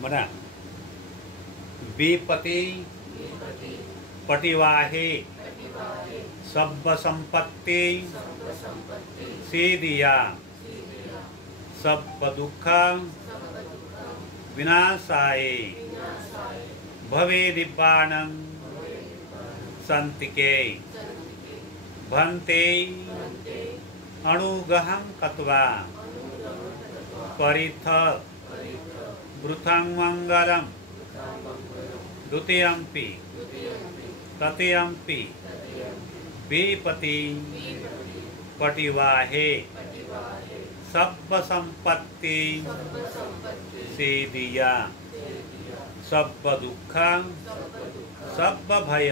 म्हणा. विपति पटिवाहे सब संपत्ति सीधिया सब दुख विनाशाय भवे निब्बाणं संतिके भन्ते अणुगहं कत्वा परिथ वृथं मंगलम द्वितीयंपि तृतीयंपि विपति पटिवाहे सब संपत्ति सीधिया सब दुख सब भय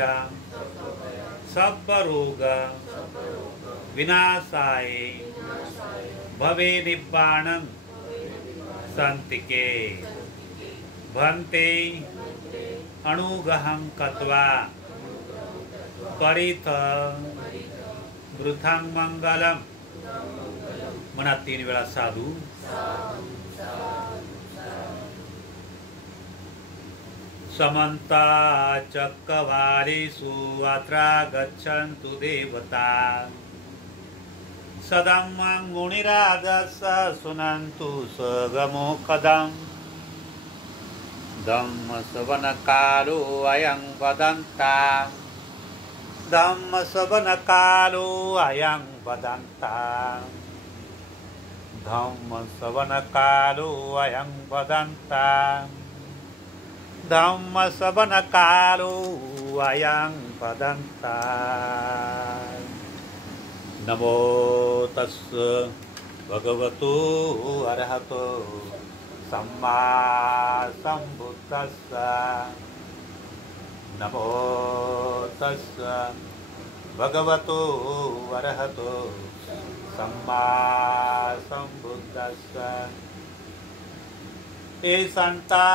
सब रोग विनाशाय भवे निब्बाणं संतिके भन्ते अणुगहं कत्वा परिथ वृथं मंगलम. म्हणा 3 वेळा साधू. समन्ता चक्रवालेषु अत्र गच्छन्तु देवता सदम्मं मुनिराजस सुनन्तु सगमोखदम् धम्मसवनकालो अयं वदन्ता धम्मसवनकालो अयं वदन्ता धम्मसवनकालो अयं वदन्ता धम्मसवनकालो अयं वदन्ता. नमो तस्स भगवतो अरहतो सम्मा सम्बुद्धस्स. नमो तस्स भगवतो अरहतो सम्मा सम्बुद्धस्स. ए संता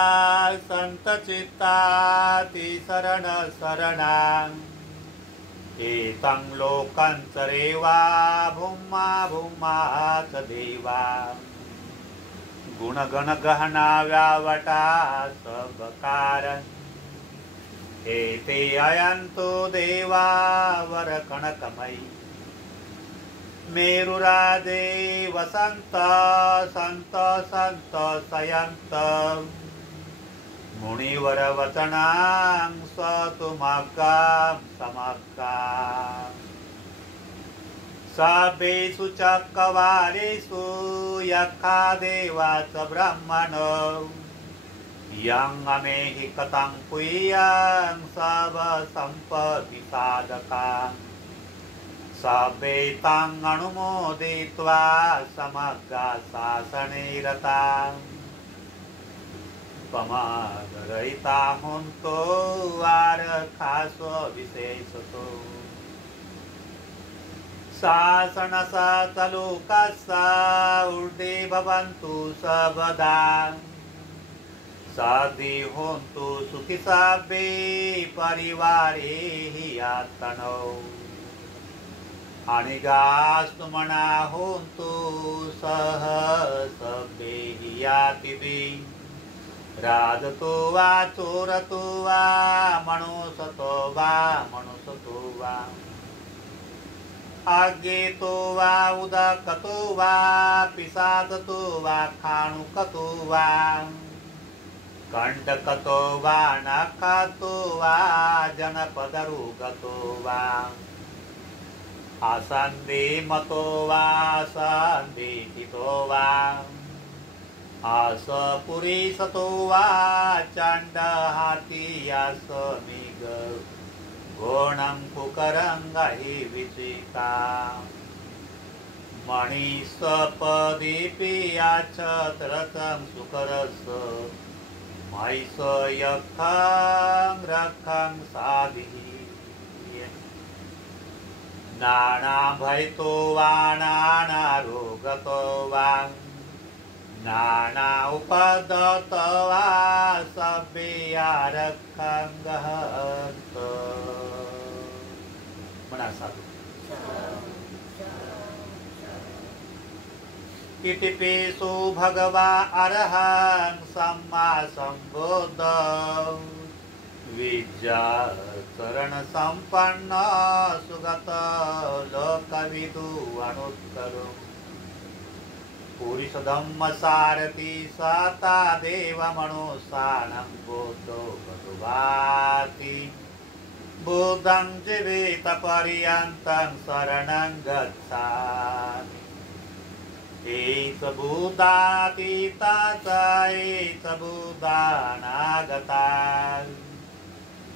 संत चित्ताति शरण शरणां एतं लोकंचरेवा भूमा भूमा च देवा गुणगण गहना व्यावटा सबकारं एते अयंतो देवा वर कणकमयी मेरुरादे वसंत संत संत सयंत मुनिवर वचनां सतुमग्गां समग्गां. सभेषु चक्रवालेषु यक्षा देवा च ब्रह्मणो यं अमेहि कथं पुय्यं सब संपत्ति साधकां. सभेतां अनुमोदित्वा समग्रा शासने रतां पमादरहिता हुन्तो आरखासो विशेषतो. शासनसतलोकस्य ऊर्ध्वे भवन्तु सर्वदा साधि हुन्तु सुखी सभे परिवारे हि आत्मनो. अनिगास्तु मना होन्तु सह सभे यातिदि राजतो वा चोरतो वा मनुसतो वा मनुसतो वा आज्ञेतो वा उदकतो वा पिशाचतो वा खाणुकतो वा कंटकतो वा नखातो वा जनपदरुगतो वा आसंदे मतो वा संदितो वा आसपुरीसतो वा चंड हाती आसमिग गोणं कुकरंगहि विचिका मणिसपदीपिया छत्रतं सुकरस महिष यखं रखं साधिः. नाना भयतो वा नाना रोगतो वा नाना उपदतो वा सभे आरक्षं गहत. म्हणा साधू. इतिपिषु भगवा अरहं सम्मा सम्बुद्ध विद्याचरण संपन्न सुगत लोकविदु अनुत्तरो पुरुष धम्म सारथि सता देव मनुष्यानं बुद्धो भगवाति बुद्धं जीवित पर्यन्तं शरणं गच्छामि एष बुद्धातीता च एष बुद्धानागता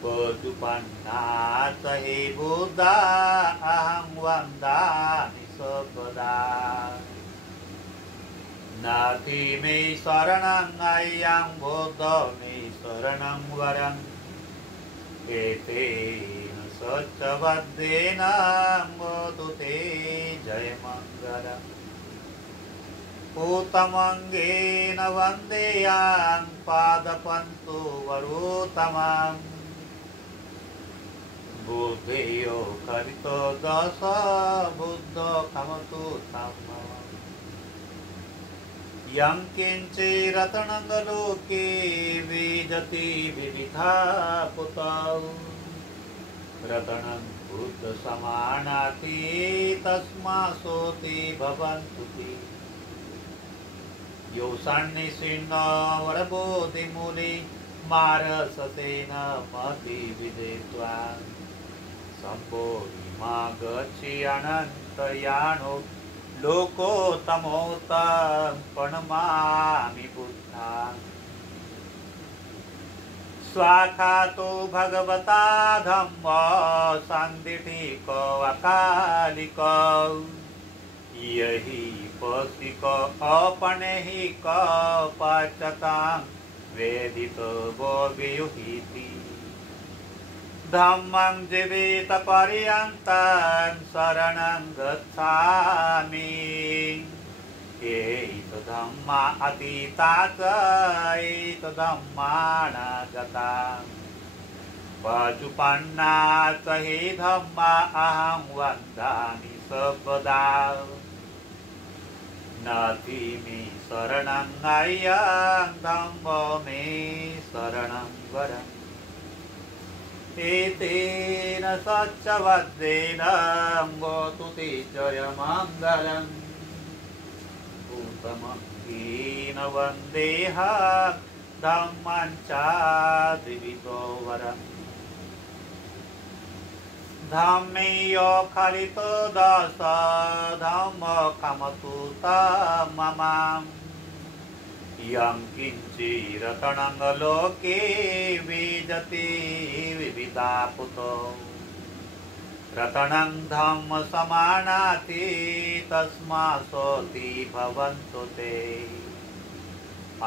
पशुपन्ना च हे बुद्धा अहं वन्दामि सर्वदा नाति मे शरणं अयं बुद्धो मे शरणं वरम् एतेन सच्चवद्देन वदतु ते जयमङ्गलम् उत्तमङ्गेन वन्देयां पादपन्तु वरोत्तमम् बुद्धेयो खरितो दश बुद्धो खमतु तम् यं किञ्चिरतनङ्गलोके विजति विविधा पुतौ रतनं बुद्धसमानाति तस्मासोति भवन्तु ते यो सन्निसिन्नवरबोधिमूले मारसतेन मति विदित्वा सम्बोधिमा गच्छि अनन्तयानो लोकोत्तमोत्तं प्रणमामि बुद्धां स्वाखातो भगवता धम्म सान्दिटिको अकालिको यहि पौष्टिको अपनेहि कपचतां वेदितो गोवियुहिति धम्मं जीवित पर्यन्तं शरणं गच्छामि एतद्धम्मा अतीता च एतद्धम्मानागता पशुपन्ना च हे धम्मा अहं वन्दामि सर्वदा नाति मे शरणं अयं धम्मो मे शरणं वरम् एतेन सच्चवद्देन वदतु ते जयमङ्गलम् उत्तमङ्गेन वन्देऽहं धम्मं चाद्वितो वरम् धम्मेयो खलितो दश धम्मो खमतु तममाम् यं किञ्चिरतनं लोके विजति विविधा पुतो रतनं धम्म समानाति तस्मासोति भवन्तु ते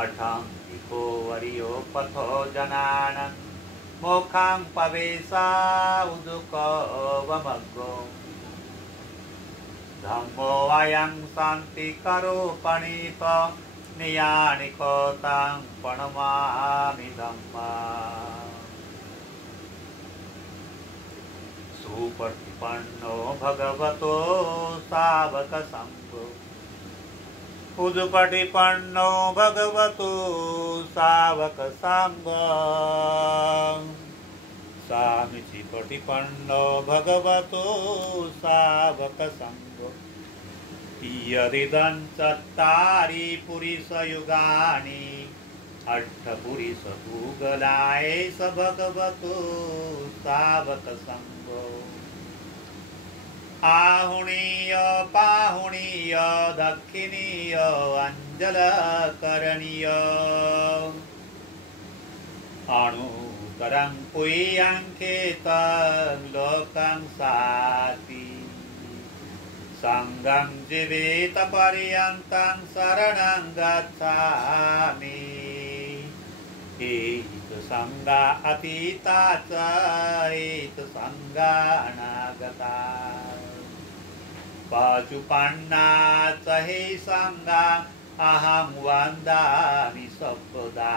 अठङ्गिको वर्यो पथो जनानं मोक्षं पवेशा उदुको वमग्गो धम्मो अयं शान्तिकरो पणित नियानिको तं प्रणमामि धम्मा सुपटिपन्नो भगवतो सावकसङ्घो उजुपटिपन्नो भगवतो सावकसङ्घो सामिचिपटिपन्नो भगवतो सावकसङ्घो यदिदं चत्तारि पुरुषयुगानि अष्टपुरुषभूगलाय स भगवतो सावकसङ्घो आहुणीय पाहुणीय दक्षिणीय अञ्जलकरणीय अणुकरं पुय्यङ्केतं लोकं साति संगं जीवित पर्यन्तं शरणं गच्छामि एत संगा अतीता च एत संगा अनागता पशुपन्ना च हे संगा अहं वन्दामि सर्वदा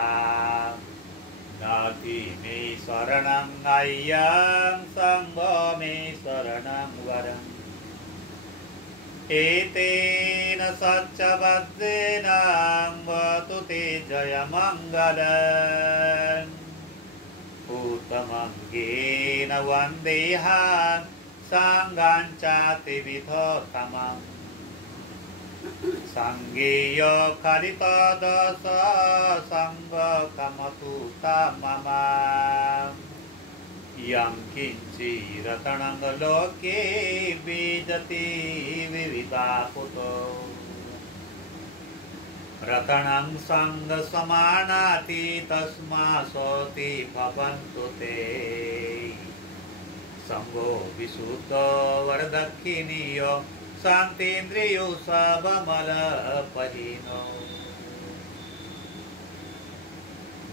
नाति मे शरणं अयं संगो मे शरणं वरम् एतेन सच्चवद्रेण वतु ते जयमङ्गलम् उत्तमङ्गेन वन्देहान् साङ्गाञ्चातिविधोत्तमम् सङ्गेय खलितदश सङ्गकमतु मम यं किञ्चिरतणं लोके बीजति विविधापुतो रतनं सङ्गसमानाति तस्मासोति भवन्तु ते सङ्गो विशुद्धो वरदक्षिणीयो शान्तेन्द्रियो सबमलपहिनो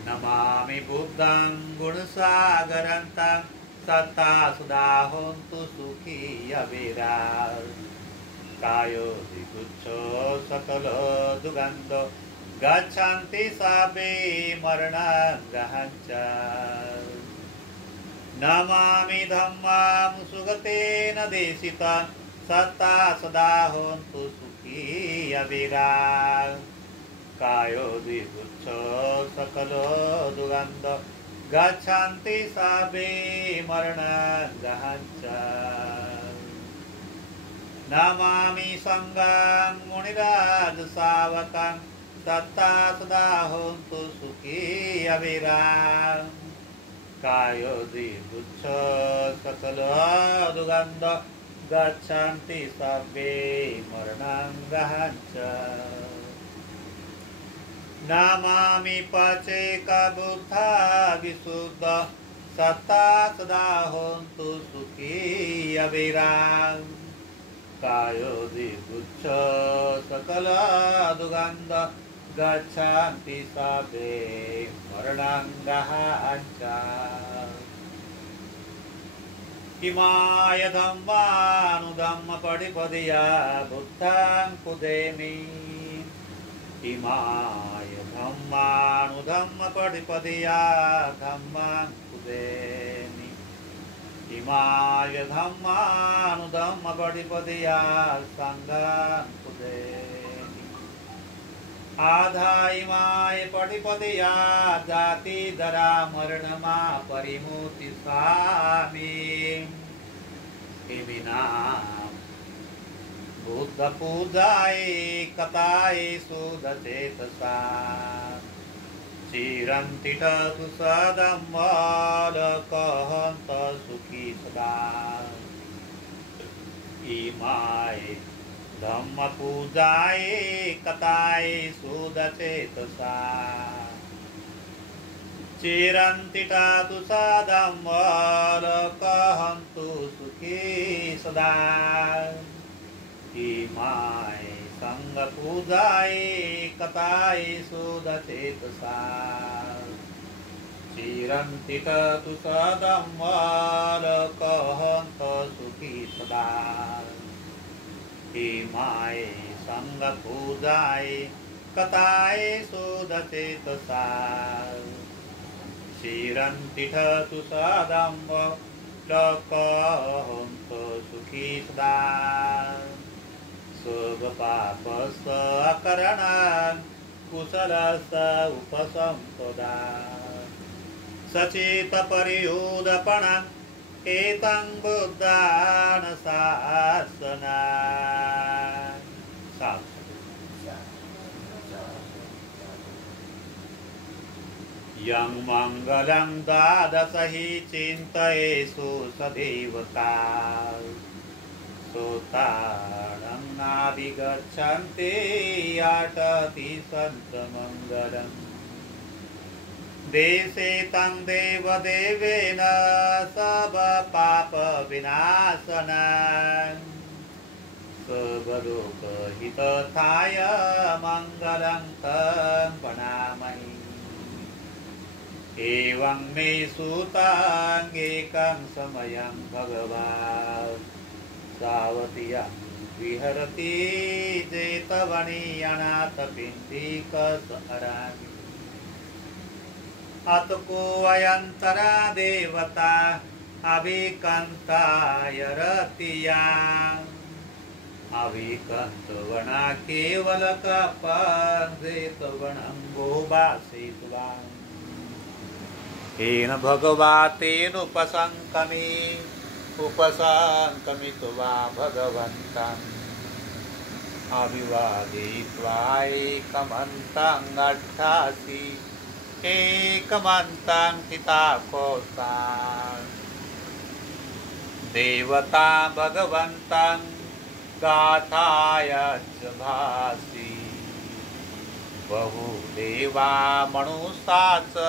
नमामि बुद्धं गुणसागरन्तं सत्ता सुधा होन्तु सुखी अविराट् कायो दिगुच्छो सकलो दुगन्धो गच्छन्ति साबे मरणग्रहञ्च नमामि धम्मां सुगतेन देशितं सत्ता सदा होन्तु सुखी अविराट् कायो दिगुच्छो सकलो दुगन्धो गच्छन्ति साबे मरणग्रहञ्च नमामि सङ्गं मुनिराज सावकं सत्ता सदा होन्तु सुखी अविराट् कायो दिगुच्छो सकलो दुगन्धो गच्छन्ति सर्वे मरणग्रहञ्च नमामि पचेकबुद्धा विशुद्ध सत्ता सदा होन्तु सुखी अविराट् कायो दिगुच्छो सकलो दुगन्धो गच्छन्ति सर्वे मरणग्रहञ्च इमाय धम्मानुधम्मपटिपदया बुद्धं कुदेमि इमाय धम्मानुधम्मपटिपदया धम्मं कुदेमि इमाय धम्मानुधम्मपटिपदया सङ्घं कुदेमि आधा इमाय पटिपदया जातिधरा मरणमा परिमुति स्वामी इमिना बुद्ध पूजाय कथाय सुदचेतसा चिरन्तिटतु सदम्मलकहन्त सुखी सदा इमाय धम्म पूजाय कथाय सुदचेतसा चिरन्तिटतु सदम्मलकहन्तु सुखी सदा इमाय सङ्गपूजाय कथाय सुदचेतसा चिरन्तिटतु सदम्मलकहन्त सुखी सदा इमाय सङ्गपूजाय कथाय सुदचेतसा चिरन्तिटतु सदम्मलकहन्त सुखी सदा शुभपापस अकरणं कुशलस उपसंपदा सचेत परियुदपणं एतं बुद्धान शासना यं मङ्गलं द्वादश हि चिन्तयेषु सदैवता सोतारं नाभिगच्छन्ति अटति सन्तमङ्गलम् देशे तं देवदेवेन सर्वपापविनाशनं सर्वलोकहितर्थाय मङ्गलं तं प्रणमामि एवं मे सूताङ्गेकं समयं भगवान् सावतीयं विहरति जेतवनी अनाथपिण्डिकसहरामि अतको अयन्तरा देवता अभिकन्ताय रतिया अविकंतवना केवल कपांजेतवनं गोबासे तुला हेन भगवा तेनुपसंकमी तुवा भगवन्तं अभिवादित्वा एकमन्तं अट्ठासि एकमन्तं हिताकोसान् देवता भगवन्तं गाथाय च भासि बहुदेवा मनुष्या च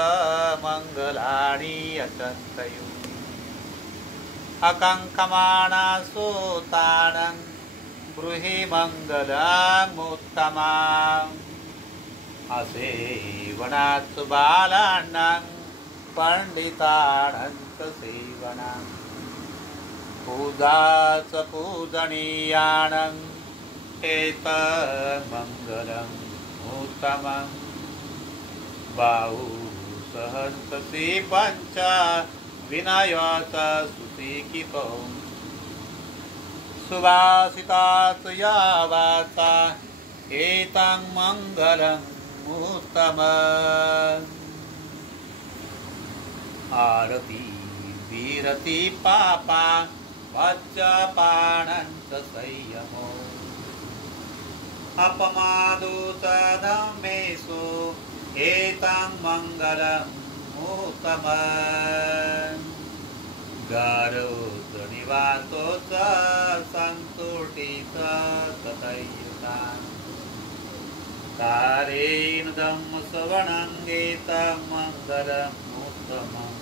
मङ्गलानि अचन्तयु अकङ्कमाना सुतानं ब्रूहि मङ्गलमुत्तमम् असेवनात् बालानां पण्डितानां च सेवनम् पूजाच पूजनीयानं एतन्मङ्गलम् उत्तमं बाहु सहस्रसि पञ्च विनयत सुशिक्षितो सुभाषितात् या वाचा एतं मङ्गलम् उत्तमम् आरती विरति पापा वज्रपाणं च संयमो अपमादो च धम्मेषु एतं मङ्गलम् उत्तमम् गारोत्रनिवासो च सन्तुष्टिः तथैयुताम् कारेण धम्मश्रवणं एतं मङ्गलम् उत्तमम्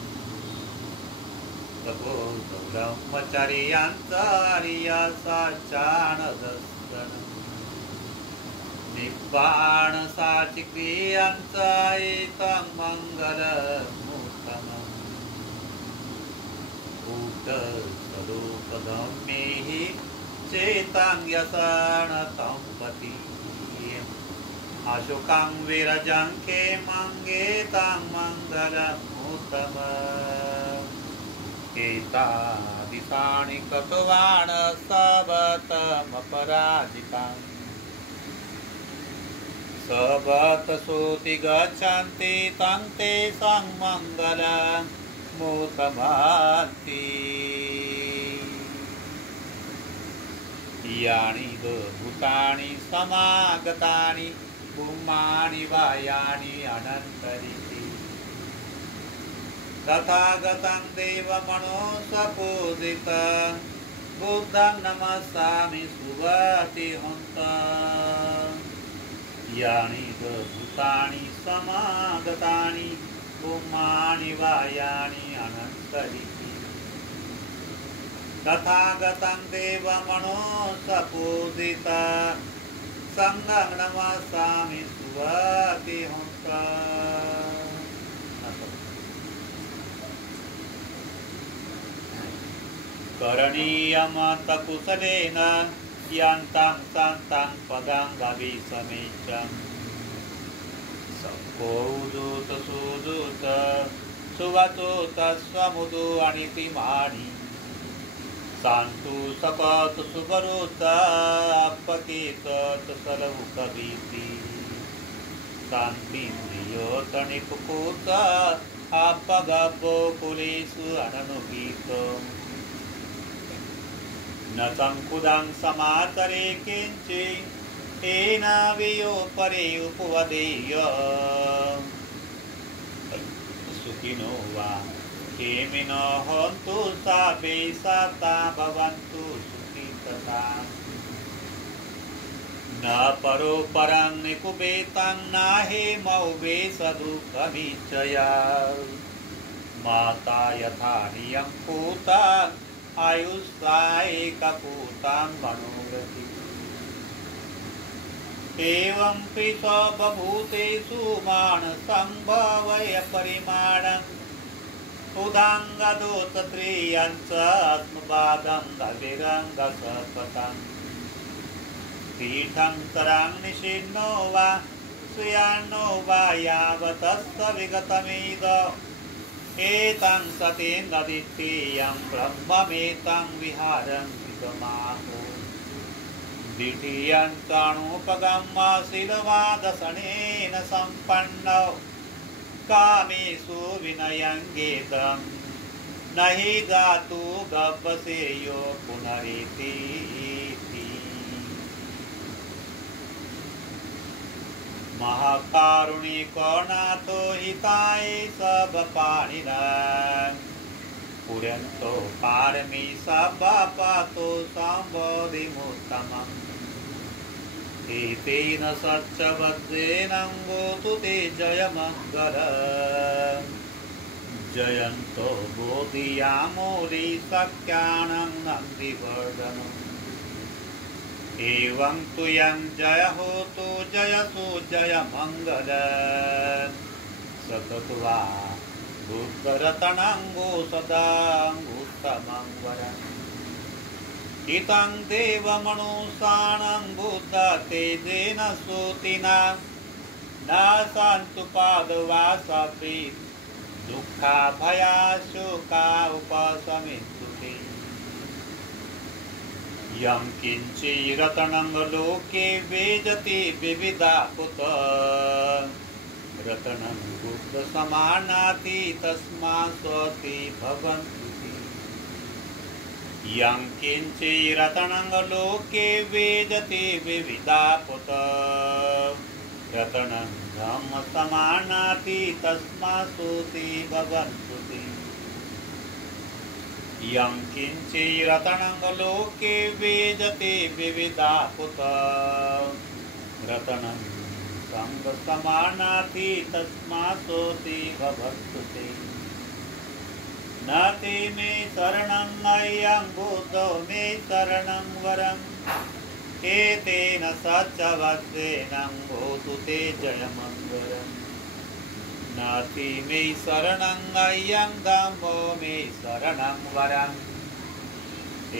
ब्रह्मचर्यान्तर्यसाचानदर्शनम् निब्बाण साचिक्रियांच एतं मङ्गलमुत्तमम् भूतस्वरूपधम्मेहि चेतं व्यसनतं पति अशोकं विरजं खेमङ्गेतं मङ्गलमुत्तमम् एतादिशानि कृतवान् सबतमपराजितान् सबतसोति गच्छन्ति तं तेषां मङ्गलमुत्तमम् यानि भूतानि समागतानि पुमानि वायानि अनन्तरिति तथागतं देवमनोसपूजितं बुद्धं नमस्सामि सुगतिहन्तं यानि भूतानि समागतानि पुमानि वायानि अनन्तरिति तथागतं देवमनोसपूजितं संगं नमस्सामि सुगतिहन्तं करणीयमतकुशलेन यन्तं सन्तं पदं गविसमेच्छम् सकोदूत सुदूत सुवतूत स्वमुदु अनितिमानि शान्तु सकत सुबरुत अपकित सलहु कवीति शान्तिन्द्रियोत निकुपुत अपगपो कुलेषु अननुगीतो न संकुदं समातरे किञ्चित् येन वियोपरे उपवदेय सुखिनो वा केमिनो हन्तु सापे सता भवन्तु सुखितता न परो परं निकुपेतं न हेमौ वेशदुःखमिच्छया माता यथा नियं पूता आयुष्सायिकपूतां मनोरथि एवं स्वभूतेषु मानसंभवय परिमाणम् उदाङ्गदोषत्रियं च आत्मबाधं दविरङ्गसपथम् पीठं तरं निषिन्नो वा श्रियान्नो वा यावतस्य विगतमिद एतं सतेन्द्रदित्यं ब्रह्ममेतं विहारं विगमाहो दिठियन्ताणुपगम्यशीलवादसनेन सम्पन्नौ कामेषु विनयङ्गेदं न हि दातु गव्यसेयो पुनरिति। महाकारुणिको नाथो हिताय सबपाणिनां पुरन्तो पारमी सबपातो संबोधिमुत्तमम्। एतेन सच्चवद्वेनङ्गोतु ते जयमङ्गलम् जयन्तो बोधियामूली सख्यानं नन्दिवर्धनम्। एवं तु यं जय होतु जयसु जय मंगल सतत्वा बुद्धरतनांगो सदांगुत्तमंगलम्। इतं देवमनुसानं बुद्ध तेजेन सूतिना न सन्तु पादवासपि दुःखा भया शोका उपशमिन्तु ते। यं किञ्चिरतनं लोके वेजति विविधा कुत रतनं बुद्धसमानाति तस्मात् स्वस्ति भवन्तु ते। यं किञ्चिरतनं लोके वेजति विविधा कुत रतनं ब्रह्मसमानाति तस्मात् स्वस्ति भवन्तु ते। यं किञ्चिरतनं लोके वेजति विविधा कुत रतनं संगसमानाति तस्मात् स्वस्ति भवन्तु ते। न ते मे शरणं अय्यं बुद्धो मे शरणं वरम् एतेन सच्चवद्वेनं होतु ते जयमङ्गलम्। नाति मे शरणं अय्यं धम्मो मे शरणं वरम्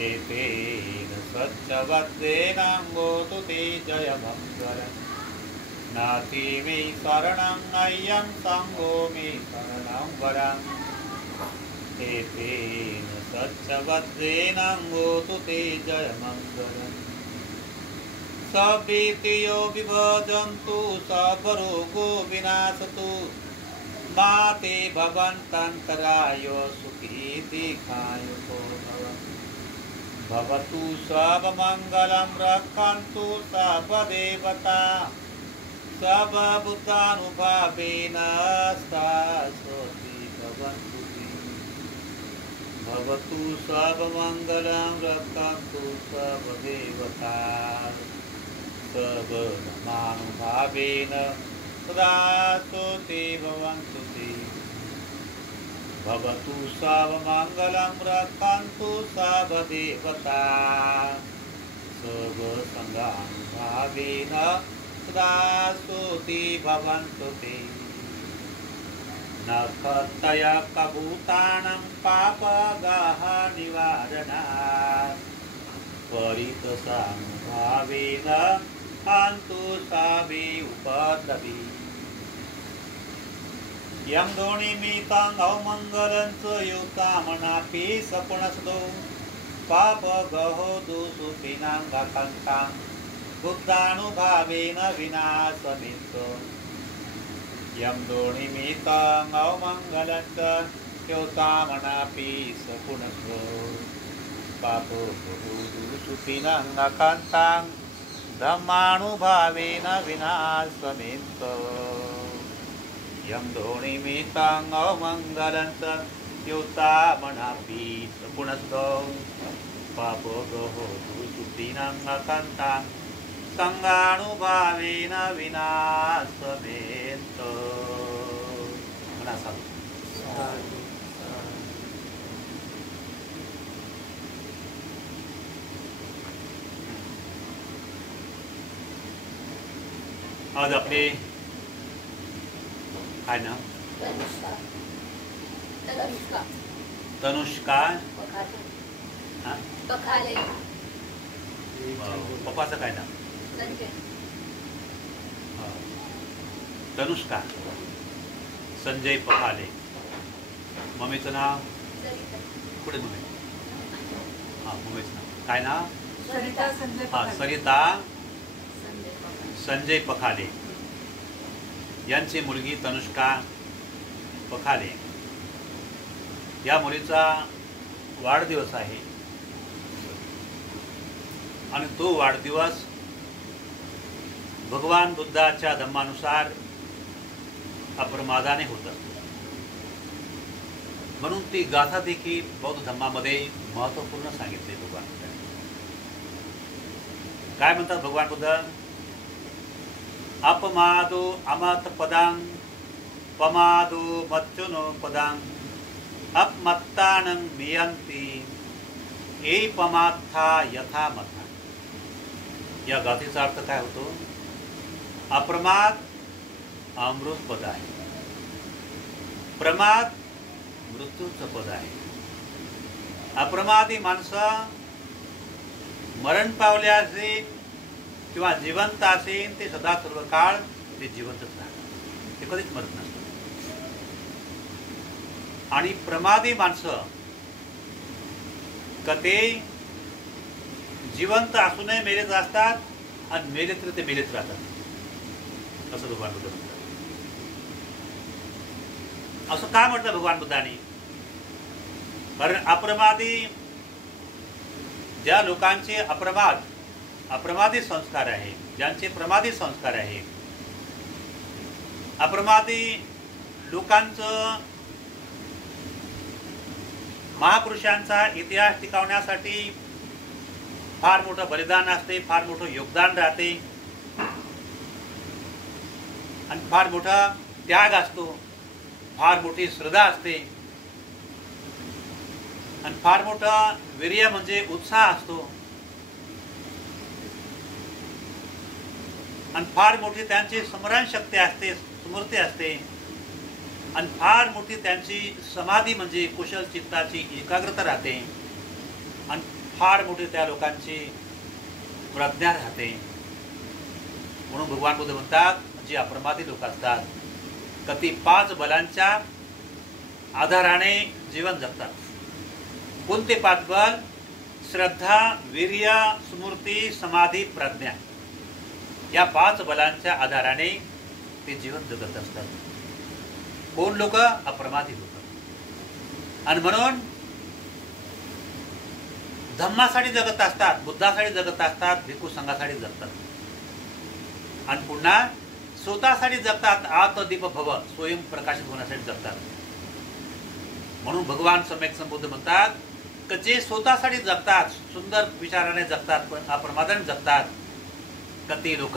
एतेन सच्चवद्वेनं होतु ते जयमङ्गलम्। नाति मे शरणं अय्यं संघो मे शरणं वरम् एतेन सच्चवद्वेनं होतु ते जयमङ्गलम्। सभीतियो विभजन्तु सबरोगो विनाशतु मा ते भवन्तन्तरायो सुखी दीर्घायुको भवतु सर्वमङ्गलं रक्षन्तु सर्वदेवता सर्वभूतानुभावेन स्वस्ति भवन्तु ते। भवतु सर्वमङ्गलं रक्षन्तु सर्वदेवता सर्वधर्मानुभावेन सदा स्वस्ति भवन्तु ते। भवतु सर्वमङ्गलं रक्षन्तु सर्वदेवता सर्वसङ्गानुभावेन सदा स्वस्ति भवन्तु ते। नखतय कभूतानं पापगः निवारणात् परितोषानुभावेन हन्तु सावे उपद्रवी। यं दोनिमितं अवमङ्गलं च युक्तामनापि सपुनसदो पापगहो दुःसुखिनां गतन्तां बुद्धानुभावेन विनाशमितो। यं दोनिमितं अवमङ्गलं च युक्तामनापि सपुनसदो पापगहो दुःसुखिनां गतन्तां धम्मानुभावेन विनाशमितो। यं दोनिमितं अवमङ्गलं च युक्तामनापि सपुनसदो पापगहो दुःसुखिनां गतन्तां संगानुभावेन विनाशमितो। आज अपने काय नाव? तनुष्का पखाले। पप्पाचं काय नाव? तनुष्का संजय पखाले। मम्मीचं नाव? कुठे तुम्ही? हां, मम्मीचं नाव काय नाव? सरिता संजय पखाले यांची मुलगी तनुष्का पखाले या मुलीचा वाढदिवस आहे आणि तो वाढदिवस भगवान बुद्धाच्या धम्मानुसार अप्रमादाने होत असतो. म्हणून ती गाथा देखील बौद्ध धम्मामध्ये महत्त्वपूर्ण सांगितले भगवान बुद्धाने. काय म्हणतात भगवान बुद्ध? अपमादो अमत पदांग पमादो मच्चुनो पदांग अपमत्तानं मियंती ए पमात्था यथा मथा. या गाथेचा अर्थ काय होतो? अप्रमाद अमृत पद आहे, प्रमाद मृत्यूचं पद आहे. अप्रमादी माणसं मरण पावले असेल किंवा जिवंत असेल ते सदा सर्व काळ ते जिवंतच राहतात, ते कधीच मरत नसतात. आणि प्रमादी माणसं कधी जिवंत असूनही मेलेच असतात आणि मेले तर ते मेलेच राहतात, असं भगवान बुद्ध म्हणतात. असं का म्हटलं भगवान बुद्धाने? कारण अप्रमादी ज्या लोकांचे अप्रमादी संस्कार आहे, ज्यांचे प्रमादी संस्कार आहे, अप्रमादी लोकांचं महापुरुषांचा इतिहास टिकवण्यासाठी फार मोठं बलिदान असते, फार मोठं योगदान राहते आणि फार मोठा त्याग असतो, फार मोठी श्रद्धा असते आणि फार मोठा वीर्य म्हणजे उत्साह असतो आणि फार मोठी त्यांची स्मरण शक्ती असते, स्मृती असते आणि फार मोठी त्यांची समाधी म्हणजे कुशल चित्ताची एकाग्रता राहते आणि फार मोठी त्या लोकांची प्रज्ञा राहते. म्हणून भगवान बुद्ध म्हणतात जे अप्रमादी लोक असतात कधी 5 बलांच्या आधाराने जीवन जगतात. कोणते 5 बल? श्रद्धा, वीर्य, स्मृती, समाधी, प्रज्ञा. या 5 बलांच्या आधाराने ते जीवन जगत असतात. कोण लोक? अप्रमादी लोक. आणि म्हणून धम्मासाठी जगत असतात, बुद्धासाठी जगत असतात, भिक्खू संघासाठी जगतात आणि पुन्हा स्वतःसाठी जगतात. आत्मदीप भव, स्वयं प्रकाशित होण्यासाठी जगतात. म्हणून भगवान सम्यक संबुद्ध म्हणतात की जे स्वतःसाठी जगतात, सुंदर विचाराने जगतात, पण अप्रमादाने जगतात, तर ते लोक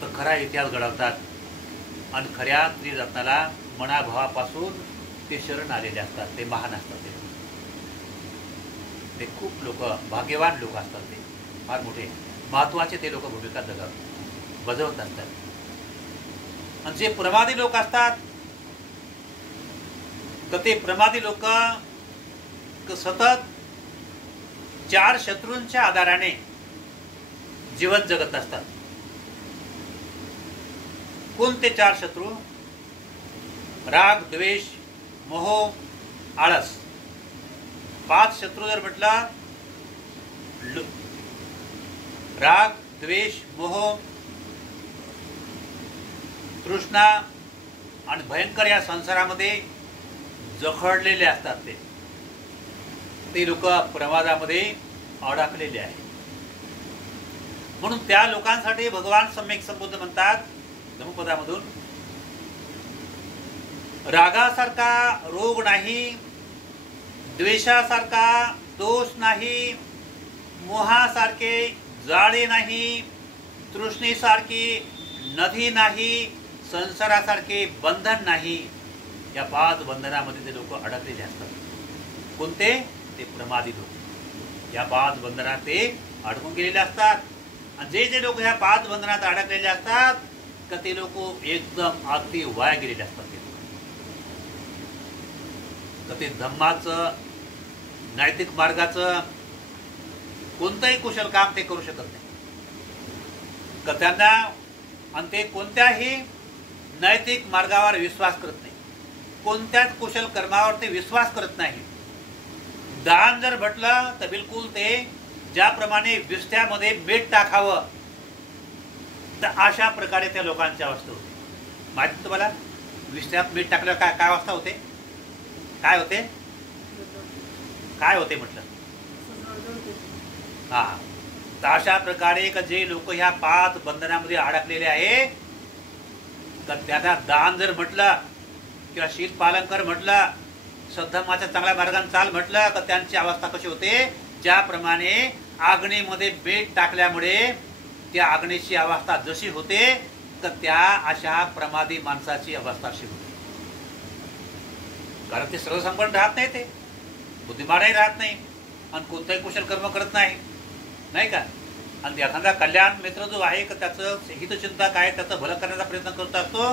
तर खरा इतिहास घडवतात आणि खऱ्या त्रिरत्नाला मनाभावापासून ते शरण आलेले असतात. ते महान असतात. ते खूप लोक भाग्यवान लोक असतात. ते फार मोठे महत्वाचे ते लोक भूमिका बजावत असतात. आणि जे प्रमादी लोक असतात तर ते प्रमादी लोक सतत 4 शत्रूंच्या आधाराने जीवन जगत असतात. कोणते 4 शत्रू? राग, द्वेष, मोह, आळस. 5 शत्रू जर म्हटलं, राग, द्वेष, मोह, तृष्णा आणि भयंकर या संसारामध्ये जखडलेले असतात. ते लोक प्रमादामध्ये अडकलेले आहेत. म्हणून त्या लोकांसाठी भगवान सम्यक संबुद्ध म्हणतात धम्मपदामधून, रागासारखा रोग नाही, द्वेषासारखा दोष नाही, मोहासारखे जाळे नाही, तृष्णेसारखी नदी नाही, संसारासारखे बंधन नाही. या 5 बंधनामध्ये ते लोक अडकलेले असतात. कोणते? ते प्रमादी लोक. या 5 बंधनात ते अडकून गेलेले असतात. आणि जे जे लोक ह्या 5 बंधनात अडकलेले असतात तर ते लोक एकदम अगदी वाया गेलेले असतात. तर ते धम्माचं, नैतिक मार्गाचं कोणतंही कुशल काम ते करू शकत नाही. तर त्यांना आणि ते कोणत्याही नैतिक मार्गावर विश्वास करत नाही, कोणत्याच कुशल कर्मावर ते विश्वास करत नाही. दान जर म्हटलं तर बिलकुल ते ज्याप्रमाणे विस्त्यामध्ये मीठ टाकावं, तर अशा प्रकारे त्या लोकांची अवस्था होते. माहिती तुम्हाला विस्त्यात मीठ टाकल्यावर काय काय अवस्था होते? काय होते? काय होते म्हटलं? हा, तर अशा प्रकारे जे लोक ह्या 5 बंधनामध्ये अडकलेले आहे, तर त्यांना दान जर म्हटलं किंवा शील पालन कर म्हटलं, सद्धर्माच्या चांगल्या मार्गाने चाल म्हटलं, तर त्यांची अवस्था कशी होते? ज्याप्रमाणे अग्नीमध्ये मीठ टाकल्यामुळे त्या अग्नीची अवस्था जशी होते, तर त्या अशा प्रमादी माणसाची अवस्था अशी होते. कारण ते सर्वसंपन्न राहत नाही, ते बुद्धिमानही राहत नाही आणि कोणताही कुशल कर्म करत नाही, नाही का. आणि एखादा कल्याण मित्र जो आहे, का त्याचं हितचिंता काय, त्याचं भलं करण्याचा प्रयत्न करत असतो,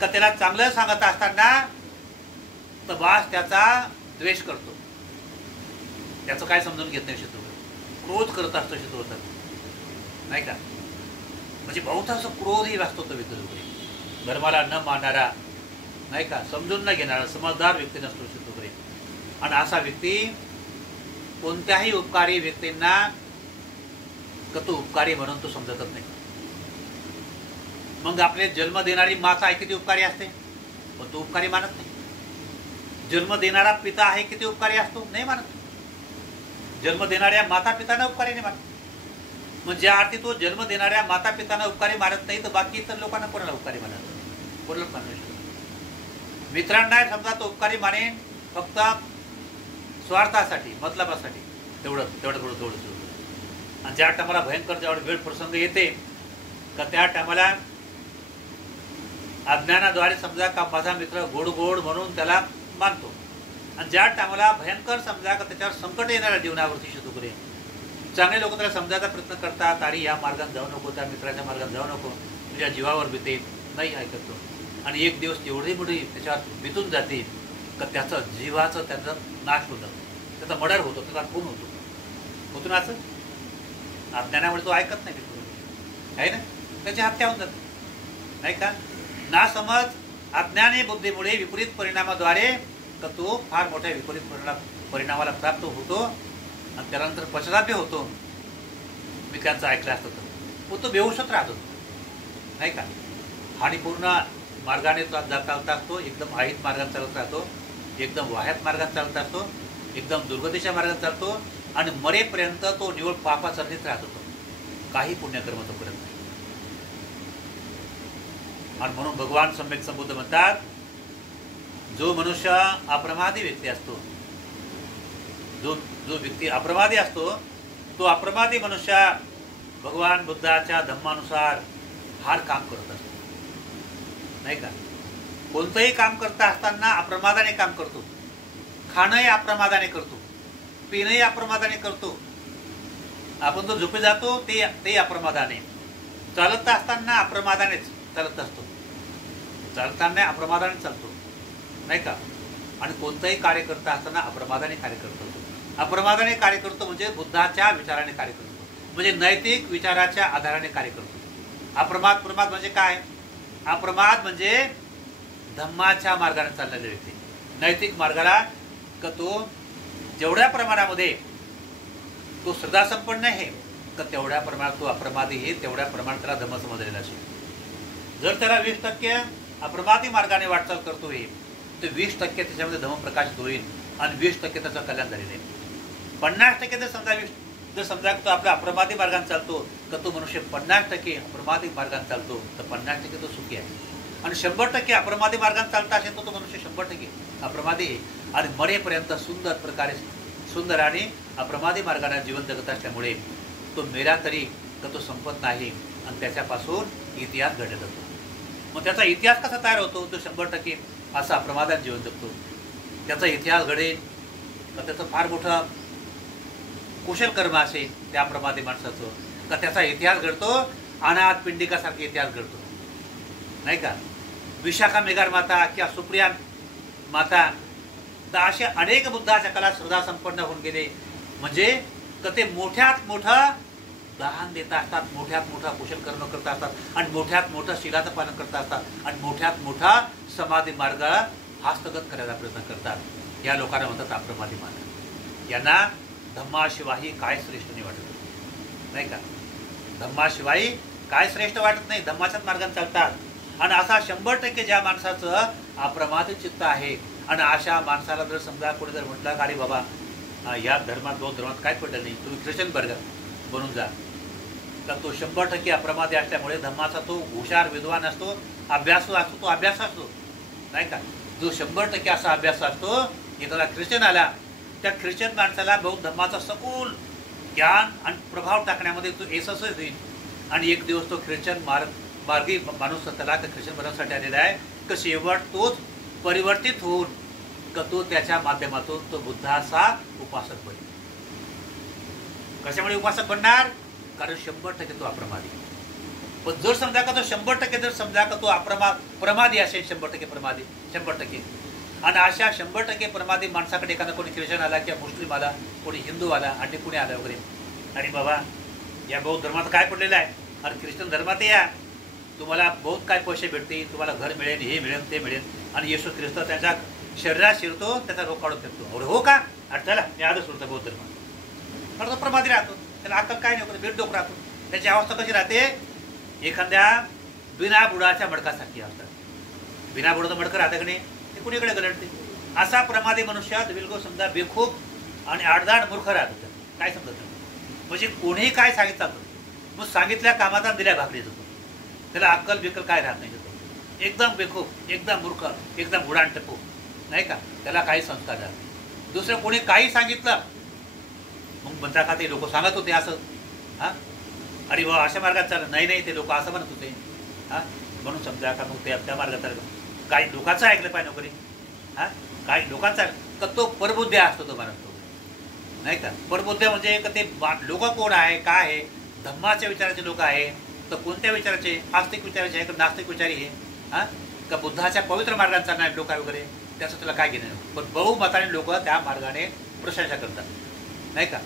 का त्याला चांगलं सांगत असताना तर बास त्याचा द्वेष करतो, त्याचं काय समजून घेत नाही शत्रू, क्रोध करत असतो शत्रू, नाही का. म्हणजे बहुत असं क्रोधही असतो तो व्यक्ती, धर्माला न मानणारा, नाही का, समजून न घेणारा समजदार व्यक्ती नसतो शत्रूकडे. आणि असा व्यक्ती कोणत्याही उपकारी व्यक्तींना तो उपकारी म्हणून तो समजतच नाही. मग आपले जन्म देणारी माता आहे, किती उपकारी असते, पण तो उपकारी मानत नाही. जन्म देणारा पिता आहे, किती उपकारी असतो, नाही मानत. जन्म देणाऱ्या माता पितांना उपकारी नाही मानत. मग ज्या अर्थी तो जन्म देणाऱ्या माता पितांना उपकारी मानत नाही, तर बाकी इतर लोकांना कोणाला उपकारी मानत? कोणाला मानू शकतो? मित्रांना समजा तो उपकारी मानेन फक्त स्वार्थासाठी, मतलबासाठी, तेवढं. आणि ज्या टायमाला भयंकर ज्यावेळी वेळ प्रसंग येते, का त्या टायमाला अज्ञानाद्वारे समजा का माझा मित्र गोड गोड म्हणून त्याला मानतो. आणि ज्या टायमाला भयंकर समजा का त्याच्यावर संकट येणाऱ्या जीवनावरती शत्रूकडे चांगले लोक त्याला समजायचा प्रयत्न करतात, अरे या मार्गात जाऊ नको, त्या मित्राच्या मार्गात जाऊ नको, तुझ्या जीवावर बिते, नाही ऐकत तो. आणि एक दिवस एवढी मोठी त्याच्यावर बितून जाते का त्याचं जीवाचं त्याचं नाश होतं, त्याचा मर्डर होतो, त्याचा खून होतो ना. असं अज्ञानामुळे तो ऐकत नाही आहे ना, त्याची हत्या होऊन जाते, नाही का. ना समज अज्ञानी बुद्धीमुळे विपरीत परिणामाद्वारे तर तो फार मोठ्या विपरीत परिणामाला प्राप्त होतो आणि त्यानंतर पश्चाताप होतो. मी त्यांचं ऐकलं असतं, तो बेहोशच राहत होतो, नाही का. आणि पूर्ण मार्गाने चालत असतो, एकदम आहित मार्गाने चालत राहतो, एकदम वाह्यात मार्गाने चालत असतो, एकदम दुर्गतीच्या मार्गाने चालतो आणि मरेपर्यंत तो निवड पापाचरणीत राहत होतो, काही पुण्यकर्म तो करत नाही. आणि म्हणून भगवान सम्यक संबुद्ध म्हणतात, जो मनुष्य अप्रमादी व्यक्ती असतो, जो व्यक्ती अप्रमादी असतो, तो अप्रमादी मनुष्य भगवान बुद्धाच्या धम्मानुसार फार काम करत असतो, नाही का. कोणतंही काम करता असताना अप्रमादाने काम करतो, खाणंही अप्रमादाने करतो, पिणंही अप्रमादाने करतो. आपण जो झोपी जातो ते अप्रमादाने, चालत असताना अप्रमादानेच चालत असतो, चालताना अप्रमादाने चालतो, नाही का. आणि कोणतंही कार्य करता असताना अप्रमादाने कार्य करतो. अप्रमादाने कार्य करतो म्हणजे बुद्धाच्या विचाराने कार्य करतो, म्हणजे नैतिक विचाराच्या आधाराने कार्य करतो. प्रमाद म्हणजे काय? अप्रमाद म्हणजे धम्माच्या मार्गाने चाललेले व्यक्ती, नैतिक मार्गाला का तो जेवढ्या प्रमाणामध्ये तो श्रद्धासंपन्न आहे, तर तेवढ्या प्रमाणात तो अप्रमादी आहे, तेवढ्या प्रमाणात त्याला धम्म समजलेला असेल. जर त्याला 20% अप्रमादी मार्गाने वाटचाल करतोय, तर 20% त्याच्यामध्ये धम्म प्रकाशित होईल आणि 20% त्याचं कल्याण झालेलं आहे. 50% जर समजा तो आपल्या अप्रमादी मार्गाने चालतो, तर तो मनुष्य 50% अप्रमादी मार्गाने चालतो, तर 50% तो सुखी आहे. आणि 100% अप्रमादी मार्गाने चालता असेल तो मनुष्य 100% अप्रमादी आहे. आणि मरेपर्यंत सुंदर प्रकारे सुंदर आणि अप्रमादी मार्गाने जीवन जगत असल्यामुळे तो मेला तरी तर तो संपत नाही आणि त्याच्यापासून इतिहास घडत जातो. मग त्याचा इतिहास कसा तयार होतो? तो 100% असं अप्रमादात जीवन जगतो. त्याचा इतिहास घडेल तर त्याचं फार मोठं कुशल कर्म असेल त्या अप्रमादी माणसाचं, तर त्याचा इतिहास घडतो, अनाथ पिंडिकासारखे इतिहास घडतो, नाही का. विशाखा मेघार माता किंवा सुप्रिया माता, तर असे अनेक बुद्धाच्या कला श्रद्धा संपन्न होऊन गेले, म्हणजे तर ते मोठ्यात मोठं दान देत असतात, मोठ्यात मोठा कुशल कर्म करत असतात आणि मोठ्यात मोठं शीलाचं पालन करत असतात आणि मोठ्यात मोठा समाधी मार्गाला हस्तगत करायचा प्रयत्न करतात. या लोकांना म्हणतात अप्रमादी मार्ग. यांना धम्माशिवाय काय श्रेष्ठ नाही वाटत, नाही का? धम्माशिवाय काय श्रेष्ठ वाटत नाही, धम्माच्याच मार्गाने चालतात। आणि असा 100% ज्या माणसाचं अप्रमाद चित्त आहे, आणि अशा माणसाला जर समजा कोणी जर म्हटलं अरे बाबा या धर्मात बौद्ध धर्मात काय पडलं नाही, तुम्ही ख्रिश्चन वर्ग बनून जा, तर तो 100% अप्रमादी असल्यामुळे धम्माचा तो हुशार विद्वान असतो, अभ्यासू असतो, तो अभ्यास असतो, नाही का? जो 100% असा अभ्यास असतो, एखादा ख्रिश्चन आला, त्या ख्रिश्चन माणसाला बौद्ध धर्माचा सखोल ज्ञान आणि प्रभाव टाकण्यामध्ये तो यशस्वी होईल। आणि एक दिवस तो ख्रिश्चन मार्गी माणूस त्याला ख्रिश्चन बनवण्यासाठी आलेला आहे, तर शेवट तोच परिवर्तित होऊन तो त्याच्या माध्यमातून तो बुद्धाचा उपासक बनेल। कशामुळे उपासक बनणार? कारण 100% तो अप्रमादी। पण जर समजा का तो 100% जर समजा का तो प्रमादी असेल, 100% प्रमादी, 100%, आणि अशा 100% प्रमादी माणसाकडे एखादा कोणी ख्रिश्चन आला किंवा मुस्लिम आला, कोणी हिंदू आला आणि कोणी आला वगैरे, आणि बाबा या बौद्ध धर्मात काय पडलेलं आहे, अरे ख्रिश्चन धर्मात या, तुम्हाला बहुत काय पैसे भेटतील, तुम्हाला घर मिळेल, हे मिळेल, ते मिळेल, आणि येशू ख्रिस्त त्यांच्या शरीरात शिरतो, त्याचा रोग काढून फेकतो, हो का? अरे चला मी आजच सोडतो बौद्ध धर्मात, तर तो प्रमादी राहतो, त्याला अक्कल काय नाही, भेट डोक राहतो। त्याची अवस्था कशी राहते? एखाद्या बिना बुडाच्या मडकासारखी असतात। बिना बुडाचं मडकं राहतं की नाही, ते कुणीकडे गलटते। असा प्रमादी मनुष्यात बिलकुल समजा बेखूब आणि आडदाड मूर्ख राहत होतं, काय समजत नाही, म्हणजे कोणीही काय सांगितलं मग सांगितल्या कामाचा दिल्या भाकरी जातो, त्याला अक्कल बिकल काय राहत नाही, एकदम बेखूब, एकदम मूर्ख, एकदम उडाण टपू, नाही का? त्याला काही संस्कार राहत। दुसरं कोणी काही सांगितलं मग म्हणता का ते लोक सांगत होते असं, हां अरे वा अशा मार्गात चाललं, नाही नाही ते लोक असं म्हणत होते, हां म्हणून समजा का मग ते त्या मार्गात चाललं। काही लोकांचं ऐकलं पाहिजे नोकरी, हां काही लोकांचा तर तो परबुद्ध्या असतो, तो म्हणतो, नाही का? परबुद्ध्या म्हणजे का ते लोक कोण आहे, काय आहे, धम्माच्या विचाराचे लोक आहे, तर कोणत्या विचाराचे, आस्तिक विचाराचे आहे का नास्तिक विचारी आहे, हां का बुद्धाच्या पवित्र मार्गाने चालणारे लोक आहे वगैरे, त्याचं त्याला काय घेणं? पण बहुमताने लोक त्या मार्गाने प्रशंसा करतात, नाही का?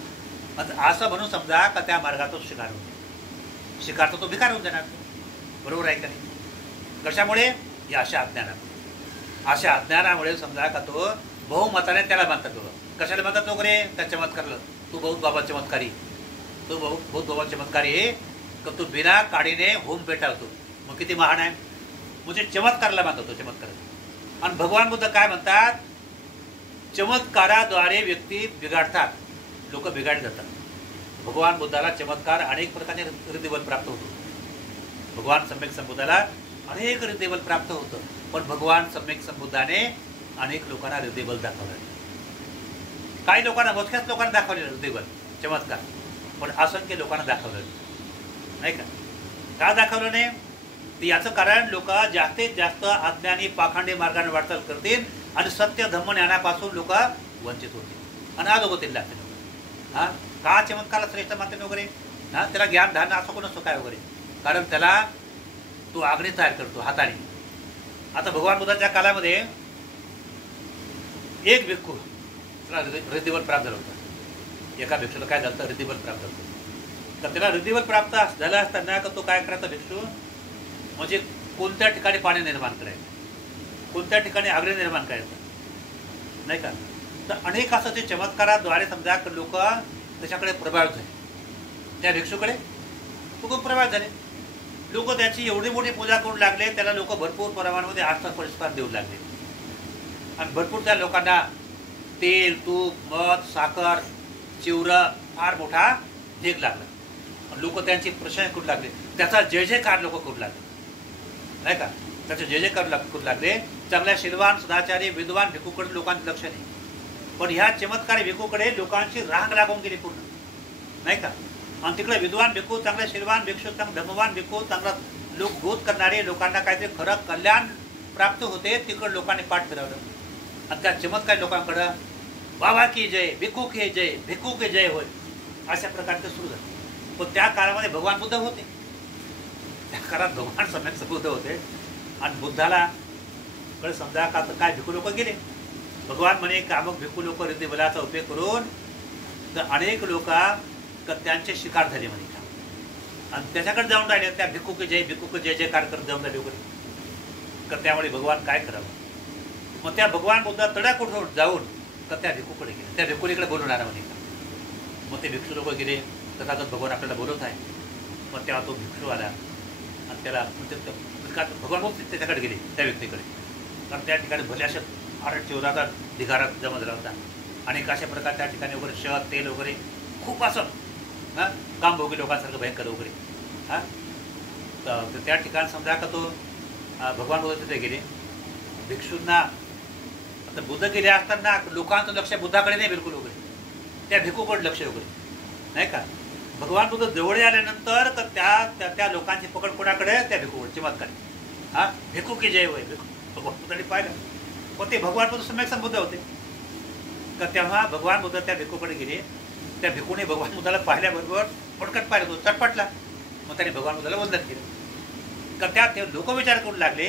असं म्हणून समजा का त्या मार्गातून शिकार तो भिकार होऊन जाणार, बरोबर आहे का नाही? कशामुळे? या अशा अज्ञानामुळे समजा का तो बहुमताने त्याला मानतात लोक। कशाला म्हणतात वगैरे? त्या चमत्कारला, तू बहुत बाबा चमत्कारी, तो बहुत बाबा चमत्कारी आहे का तो बिना काडीने होम पेटावतो, मग किती महान आहे, म्हणजे चमत्कारला मानतो तो, चमत्कार। आणि भगवान बुद्ध काय म्हणतात? चमत्काराद्वारे व्यक्ती बिघडतात, लोक बिघाड जातात। भगवान बुद्धाला चमत्कार अनेक प्रकारचे रिद्धिबल प्राप्त होतो, भगवान सम्यक संबुद्धाला अनेक रिद्धिबल प्राप्त होतं, पण भगवान सम्यक संबुद्धाने अनेक लोकांना रिद्धिबल दाखवलं, काही लोकांना मोजक्याच लोकांना दाखवले रिद्धिबल चमत्कार, पण असंख्य लोकांना दाखवलं नाही का? का दाखवलं नाही? याचं कारण लोक जास्तीत जास्त अज्ञानी पाखंडी मार्गाने वाटचाल करतील आणि सत्य धम्म ज्ञानापासून लोक वंचित होतील आणि अधोगतीला लागतील। हां का चमत्काराला श्रेष्ठ मानते वगैरे, हां त्याला ज्ञान धारणा असं कोण असतो काय वगैरे, कारण त्याला तो आग्नी तयार करतो हाताने। आता भगवान बुद्धाच्या काळामध्ये एक भिक्खू त्याला रिद्धिबल प्राप्त झालं होतं, एका भिक्षूला काय झालं, रिद्धिबल प्राप्त झालं, तर त्याला रिद्धिबल प्राप्त झालं असताना तो काय करायचा भिक्षू, म्हणजे कोणत्या ठिकाणी पाणी निर्माण करायचं, कोणत्या ठिकाणी अग्नी निर्माण करायचं, नाही का? तर अनेक असं ते चमत्काराद्वारे समजा लोक त्याच्याकडे प्रभावित झाले, त्या भिक्षूकडे खूप प्रभावित झाले, लोक त्याची एवढी मोठी पूजा करू लागले, त्याला लोक भरपूर प्रमाणामध्ये आस्था पुरस्कार देऊ लागले, आणि भरपूर त्या लोकांना तेल, तूप, मध, साखर, चिवरं फार मोठा ढीग लागला, लोक त्यांची प्रशंसा करू लागले, त्याचा जय जयकार लोक करू लागले, नाही का? त्याचे जय जयकार करू लागले। चांगल्या शीलवान सदाचारी विद्वान भिक्खूकडे लोकांचं लक्ष नाही, पण ह्या चमत्कारी भिक्खूकडे लोकांची रांग लागून गेली पूर्ण, नाही का? आणि तिकडे विद्वान भिक्खू, चांगले शीलवान भिक्षू, चांगले धम्मवान भिक्खू, चांगला लोक बोध करणारे, लोकांना काहीतरी खरं कल्याण प्राप्त होते, तिकडे लोकांनी पाठ फिरवलं, आणि त्या चमत्कारी लोकांकडं बाबा की जय, भिक्खू की जय, भिक्खू की जय होय, अशा प्रकारचं सुरू झालं। पण त्या काळामध्ये भगवान बुद्ध होते, त्या काळात भगवान सम्यक संबुद्ध होते, आणि बुद्धाला कडे समजा का काय भिक्खू लोक गेले, भगवान म्हणे कामक भिक्खू लोक रिद्धिबलाचा उपयोग करून तर अनेक लोक त्यांचे शिकार झाले म्हणे का, आणि त्याच्याकडे जाऊन राहिले, त्या भिक्खू की जय जयकार करत जाऊन राहिले वगैरे, तर त्यामुळे भगवान काय करावं, मग त्या भगवान बुद्ध तडक उठून जाऊन तर त्या भिक्खूकडे गेले, त्या भिक्खूकडे बोलवणार म्हणे का, मग ते भिक्षू लोक गेले, तथागत भगवान आपल्याला बोलवत आहे. मग तेव्हा तो भिक्षू आला आणि त्याला भगवान मग त्याच्याकडे गेले त्या व्यक्तीकडे. कारण त्या ठिकाणी भले अशा फार चिवराचा ढिगारात जमा झाला होता. अनेक अशा प्रकार त्या ठिकाणी वगैरे शहद तेल वगैरे खूप असं कामभोगी लोकांसारखं भयंकर वगैरे. तर त्या ठिकाणी समजा का तो भगवान बुद्ध तिथे गेले. भिक्षूंना आता बुद्ध गेले असताना लोकांचं लक्ष बुद्धाकडे नाही बिलकुल वगैरे, त्या भिक्खूकडे लक्ष वगैरे नाही का. भगवान बुद्ध जवळ आल्यानंतर तर त्या त्या लोकांची पकड कोणाकडे, त्या भिक्खूकडे. चमत्कार भिक्खू की जय होय. भगवान बुद्धाने पाहिलं, पण ते भगवान बुद्ध सम्यक संबुद्ध होते. तर तेव्हा भगवान बुद्ध त्या भिक्खूकडे गेले. त्या भिक्खूने भगवान बुद्धाला पाहिल्याबरोबर पटकन पाहिलं, तो चटपटला. मग त्याने भगवान बुद्धाला वंदन केलं. तर त्या ते लोक विचार करू लागले,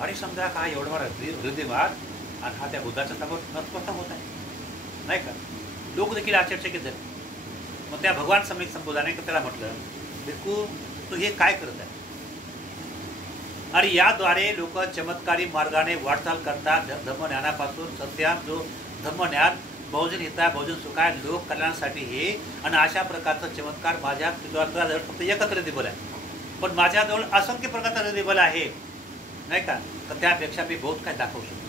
आणि समजा काय एवढा हृदयवाद आणि हा त्या बुद्धाच्या समोर नतमस्तक होत आहे नाही का. लोक देखील आश्चर्यचकित झाले. मग त्या भगवान सम्यक संबोधाने त्याला म्हटलं, भिक्खू तू हे काय करत आहे. आणि याद्वारे लोक चमत्कारी मार्गाने वाटचाल करतात धर्मज्ञानापासून. सत्या जो धर्मज्ञान बहुजन हिता बहुजन सुखाय लोक कल्याणासाठी हे. आणि अशा प्रकारचा चमत्कार माझ्या तुझ्याजवळ फक्त एकच हृदयबल आहे, पण माझ्याजवळ असंख्य प्रकारचा हृदयबल आहे नाही का. तर त्यापेक्षा मी बहुत काय दाखवू शकतो.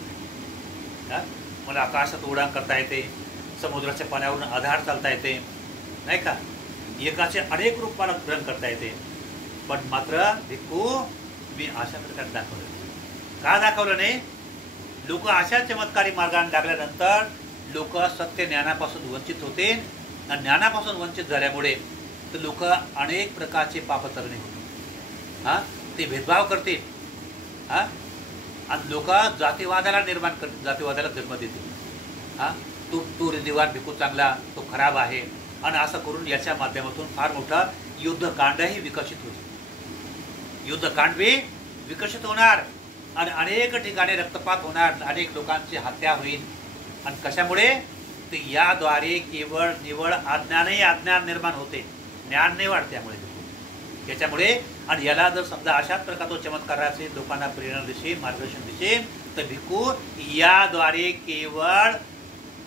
मला आकाशात उड्डाण करता येते, समुद्राच्या पाण्यावरून आधार चालता येते नाही का. एकाचे अनेक रूप मला ग्रहण करता येते, पण मात्र भिक्खू मी अशा प्रकारे दाखवलं. का दाखवलं नाही. लोक अशा चमत्कारी मार्गाने लागल्यानंतर लोक सत्य ज्ञानापासून वंचित होते, आणि ज्ञानापासून वंचित झाल्यामुळे तर लोक अनेक प्रकारचे पापचरणे होते. ते भेदभाव करतील आणि लोक जातीवादाला निर्माण करतील, जातीवादाला जन्म देतील. तो हृदयवान भिक्खू चांगला, तो खराब आहे. आणि असं करून याच्या माध्यमातून फार मोठा युद्धकांडही विकसित होईल. युद्धकांड बी विकसित होणार आणि अनेक ठिकाणी रक्तपात होणार, अनेक लोकांची हत्या होईल. आणि कशामुळे तर याद्वारे केवळ निवळ अज्ञानही अज्ञान निर्माण होते, ज्ञान नाही वाढते त्यामुळे त्याच्यामुळे. आणि याला जर समजा अशाच प्रकारचा चमत्काराचे लोकांना प्रेरणा दिसेल, मार्गदर्शन दिसेल, तर भिक्खू याद्वारे केवळ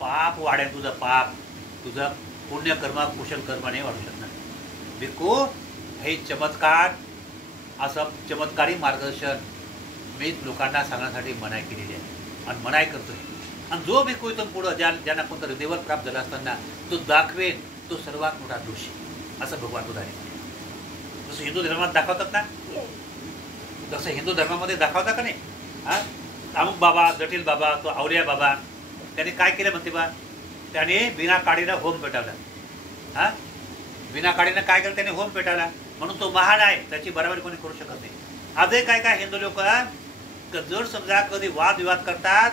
पाप वाढेल. तुझं पाप, तुझं पुण्यकर्म कुशल कर्म नाही वाढू शकणार. भिक्खू हे चमत्कार, असं चमत्कारी मार्गदर्शन मी लोकांना सांगण्यासाठी मनाई केलेली आहे आणि मनाई करतोय. आणि जो भिक्खू इथून पुढं ज्यांना कोणतं हृदयबल प्राप्त झालं असताना तो दाखवेल, तो सर्वात मोठा दोषी, असं भगवान बुद्धाने. जसं हिंदू धर्मात दाखवतात ना, जसं हिंदू धर्मामध्ये दाखवता का नाही. अमुक बाबा, जटिल बाबा, तो अवलिया बाबा, त्याने काय केलं म्हणते बा, त्याने बिना काडीनं होम पेटवला. बिना काडीनं काय केलं, त्याने होम पेटवला, म्हणून तो महान आहे, त्याची बरोबरी कोणी करू शकत नाही. आजही काय काय हिंदू लोक जर समजा कधी वादविवाद करतात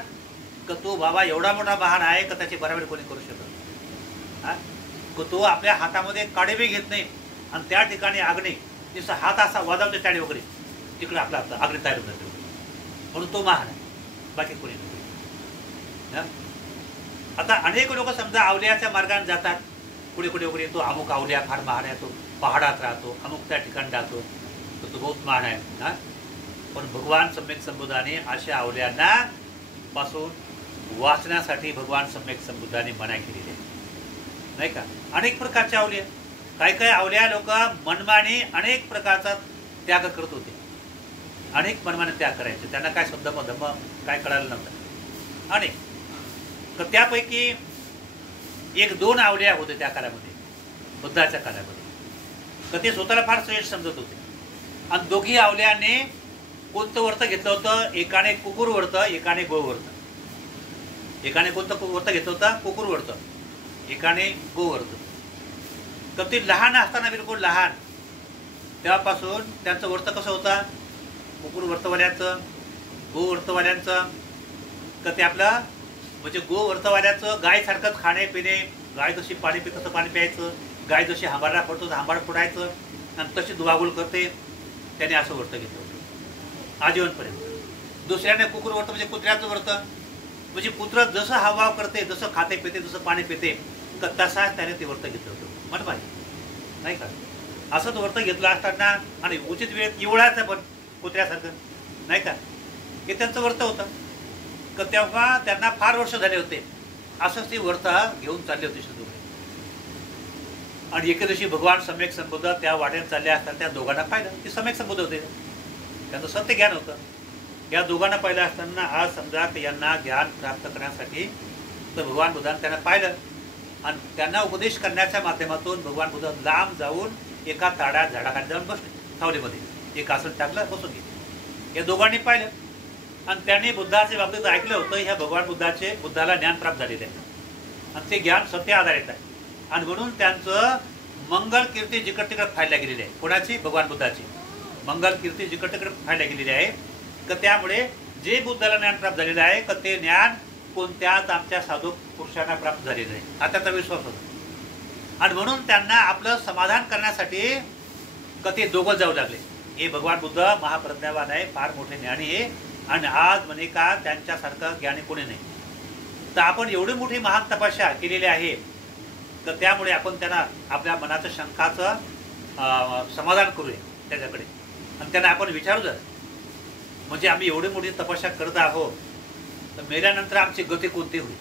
का तो बाबा एवढा मोठा महान आहे का त्याची बरोबरी कोणी करू शकत नाही. तो आपल्या हातामध्ये काडे बी घेत नाही आणि त्या ठिकाणी अग्नी जसं हात असा वाजवते टाळी वगैरे, तिकडे आपला अग्नी तयार होते, म्हणून तो महान आहे, बाकी कोणी नाही. आता अनेक लोक समजा अवलियाच्या मार्गाने जातात, पुढे पुढे वगैरे. तो अमुक अवलिया फार महान आहे, तो पहाडात राहतो, अमुक त्या ठिकाणी राहतो, तो बहुत महान आहे. पण भगवान सम्यक संबुद्धाने अशा अवलियांना पासून वाचण्यासाठी भगवान सम्यक संबुद्धाने मनाई केलेली आहे नाही का. अनेक प्रकारच्या अवलिया, काही काही अवलिया लोक मनमाने अनेक प्रकारचा त्याग करत होते, अनेक मनमाने त्याग करायचे, त्यांना काय शब्द धम्म काय कळालं नव्हतं. अनेक, तर त्यापैकी एक दोन अवलिया होते त्या काळामध्ये, बुद्धाच्या काळामध्ये. तर ते स्वतःला फार श्रेष्ठ समजत होते. आणि दोघी अवलियाने कोणतं व्रत घेतलं होतं, एकाने कुकुर व्रत, एकाने गो व्रत. एकाने कोणतं व्रत घेतलं होतं, कुकुर व्रत, एकाने गो व्रत. तर ते लहान असताना, बिलकुल लहान, तेव्हापासून त्यांचं व्रत कसं होतं, कुकुर व्रतवाल्यांचं, गो व्रतवाल्यांचं. तर ते आपलं म्हणजे गो व्रतवाल्याचं गायसारखंच खाणे पिणे, गाय जशी पाणी पित तसं पाणी प्यायचं, गाय जशी हांबाडला पडतो तर हांबाड फोडायचं आणि तशी दुवागुल करते, त्याने असं व्रत घेतलं होतं आजीवनपर्यंत. दुसऱ्याने कुकुर व्रत म्हणजे कुत्र्याचं व्रत, म्हणजे कुत्र जसं हावभाव करते, जसं खाते पिते, जसं पाणी पिते, तर तसाच त्याने ते व्रत घेतलं होतं. म्हण पाहिजे नाही का. असंच व्रत घेतलं असताना आणि उचित वेळेत इवळायचं पण कुत्र्यासारखं नाही का, हे त्यांचं व्रत होतं. तर तेव्हा त्यांना फार वर्ष झाले होते, असंच ते व्रत घेऊन चालले होते सिंधुकडे. आणि एके दिवशी भगवान सम्यक संबोध त्या वाटेने चालले असताना त्या दोघांना पाहिलं. ती सम्यक संबोध होते, त्यांचं सत्य ज्ञान होतं. या दोघांना पाहिलं असताना आज समजा यांना ज्ञान प्राप्त करण्यासाठी तर भगवान बुद्धांनी त्यांना पाहिलं आणि त्यांना उपदेश करण्याच्या माध्यमातून भगवान बुद्ध लांब जाऊन एका ताड्या झाडाखाली जाऊन बसले, सावलीमध्ये एक आसन टाकलं, बसून घेतलं. या दोघांनी पाहिलं आणि त्यांनी बुद्धाच्या बाबतीत ऐकलं होतं ह्या भगवान बुद्धाला ज्ञान प्राप्त झालेलं आहे आणि ते ज्ञान सत्य आधारित आहे आणि म्हणून त्यांचं मंगल कीर्ती जिकड तिकड फायला गेलेली आहे. कोणाची? भगवान बुद्धाची मंगल कीर्ती जिकड तिकड फायला गेलेली आहे. तर त्यामुळे जे बुद्धाला ज्ञान प्राप्त झालेलं आहे तर ते ज्ञान कोणत्याच आमच्या साधू पुरुषांना प्राप्त झालेलं आहे, आता त्याचा विश्वास होता. आणि म्हणून त्यांना आपलं समाधान करण्यासाठी ते दोघं जाऊ लागले. हे भगवान बुद्ध महाप्रज्ञावान आहे, फार मोठे ज्ञानी आहे आणि आज म्हणे का त्यांच्यासारखं ज्ञानी कोणी नाही. तर आपण एवढी मोठी महान तपस्या केलेली आहे तर त्यामुळे आपण त्यांना आपल्या मनाचं शंकाचं समाधान करूया त्याच्याकडे आणि त्यांना आपण विचारू जा, म्हणजे आम्ही एवढी मोठी तपस्या करत आहोत तर मेल्यानंतर आमची गती कोणती होईल.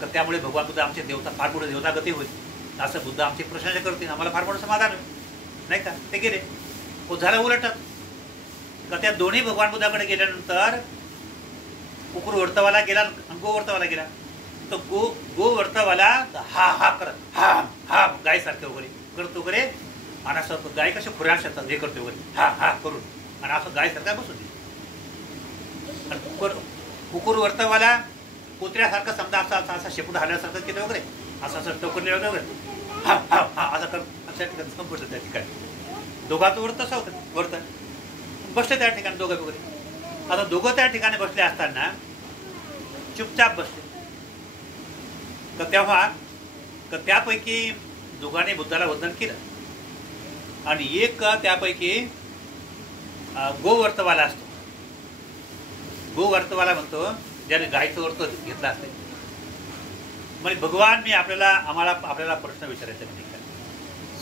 तर त्यामुळे भगवान बुद्ध आमचे देवता फार मोठे देवता गती होईल असं बुद्ध आमची प्रशंसा करतील, आम्हाला फार मोठं समाधान होईल नाही का. ते गेले, झालं उलटत का त्या दोन्ही भगवान बुद्धाकडे गेल्यानंतर कुकुर वर्तवाला गेला आणि गो वर्तवाला गेला. तर गो वर्तवाला हा हा करत हा हा गायसारखे वगैरे करतो वगैरे आणि असं गाय कसे खुऱ्या शेतात हे करतो वगैरे हा हा करून आणि असं गायसारखा बसून दे. आणि कुकुर वर्तवाला कुत्र्यासारखं समजा असं असं शेपूट हालण्यासारखं केलं वगैरे असं असं टोकरले वगैरे हा हा हा असं कर अशा ठिकाणी संपलं. त्या ठिकाणी दोघांचं वर्त असं होतं, वर्त बसले त्या ठिकाणी दोघं वगैरे. आता दोघं त्या ठिकाणी बसले असताना चुपचाप बसले. तर तेव्हा त्यापैकी दोघांनी बुद्धाला वंदन केलं आणि एक त्यापैकी गोवर्तवाला असतो. गोवर्तवाला म्हणतो ज्याने गायचं वर्त घेतलं असते म्हणजे भगवान मी आपल्याला प्रश्न विचारायचा म्हणे का,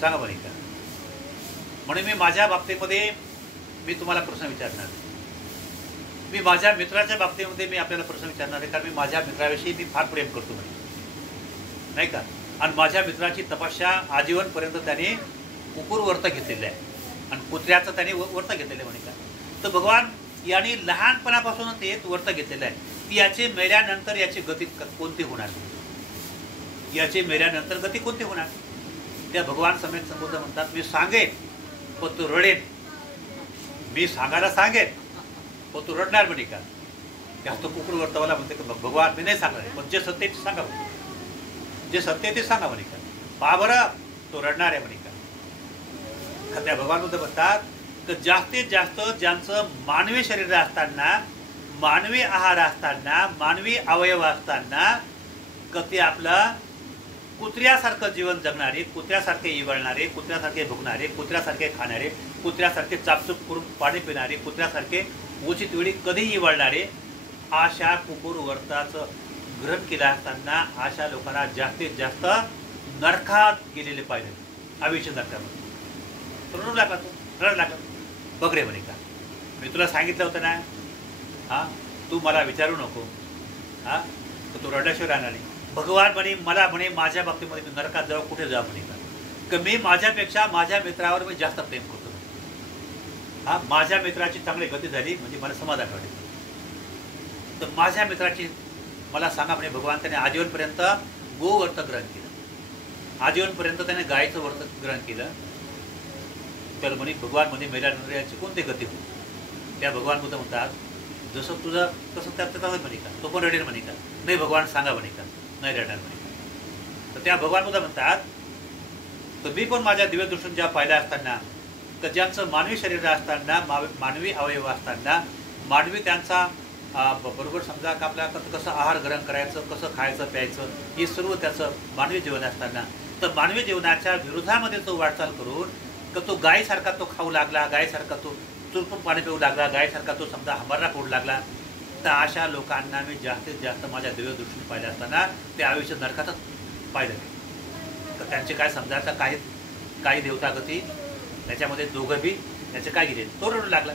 सांगा म्हणे का. म्हणून मी माझ्या बाबतीमध्ये मी तुम्हाला प्रश्न विचारणार, मी माझ्या मित्राच्या बाबतीमध्ये मी आपल्याला प्रश्न विचारणार आहे, कारण मी माझ्या मित्राविषयी मी फार प्रेम करतो म्हणे नाही का. आणि माझ्या मित्राची तपस्या आजीवनपर्यंत त्याने कुकुर वर्त घेतलेलं आहे आणि कुत्र्याचं त्याने वर्त घेतलेलं आहे म्हणे का. तर भगवान यांनी लहानपणापासून ते वर्त घेतलेलं आहे. याचे मेल्यानंतर याची गती कोणती होणार, याची मेल्यानंतर गती कोणती होणार. त्या भगवान समेत संबोध म्हणतात मी सांगेन पण तू रडेन, मी सांगायला सांगेन पण तू रडणार म्हणे का. जास्त कुकुर वर्तवाला म्हणते की भगवान मी नाही सांगणार पण जे सत्य ते सांगा, जे सत्य ते सांगा म्हणे का. पहा बरं तो रडणार आहे म्हणे का. त्या भगवान बुद्ध म्हणतात तर जास्तीत जास्त ज्यांचं मानवी शरीर असताना, मानवी आहार असताना, मानवी अवयव असताना ते आपलं कुत्र्यासारखं जीवन जगणारे, कुत्र्यासारखे इवळणारे, कुत्र्यासारखे भुकणारे, कुत्र्यासारखे खाणारे, कुत्र्यासारखे चापचूप करून पाणी पिणारे, कुत्र्यासारखे उचित वेळी कधीही इवळणारे अशा कुकुर वर्ताचं ग्रहण केलं असताना अशा लोकांना जास्तीत जास्त नरकात गेलेले पाहिजे, आयुष्य नरकामध्ये. रडू लागला तो, रड लागला बघ रे म्हणे का. मी तुला सांगितलं होतं ना, हां तू मला विचारू नको, हां तर तू रडल्याशिवाय राहणार नाही. भगवान म्हणे मला म्हणे माझ्या बाबतीमध्ये मी नरकात जाऊ कुठे जाऊ म्हणे का मी माझ्यापेक्षा माझ्या मित्रावर मी जास्त प्रेम करतो. हां माझ्या मित्राची चांगली गती झाली म्हणजे मला समाधान वाटेल. तर माझ्या मित्राची मला सांगा म्हणे भगवान त्याने आजीवनपर्यंत गोवर्त ग्रहण केलं, आजीवनपर्यंत त्याने गायचं वर्त ग्रहण केलं. तर म्हणे भगवान म्हणे मेल्यानंतर याची कोणती गती होती. त्या भगवान बुद्ध म्हणतात जसं तुझं तसं त्याचं म्हणे का, तो पण रडेल म्हणे का. नाही भगवान सांगा म्हणे का, नाही रडणार म्हणे का. तर त्या भगवान बुद्ध म्हणतात तर मी पण माझ्या दिव्य दृष्टीने जेव्हा पाहिलं असताना तर ज्यांचं मानवी शरीर असताना, मानवी अवयव असताना, मानवी त्यांचा बरोबर समजा का आपल्या कसं आहार ग्रहण करायचं, कसं खायचं प्यायचं हे सर्व त्याचं मानवी जीवन असताना, तर मानवी जीवनाच्या विरोधामध्ये तो वाटचाल करून तर तो गायसारखा तो खाऊ लागला, गायसारखा तो चुरपून पाणी पिऊ लागला, गायसारखा तो समजा हंबरला पडू लागला. तर अशा लोकांना मी जास्तीत जास्त माझ्या दिव्य दृष्टीने पाहिलं असताना ते आयुष्य नरकातच पाहिलं. तर त्यांचे काय समजायचं काही देवतागती त्याच्यामध्ये दोघं बी त्याचे काय गेले, तो रडू लागला.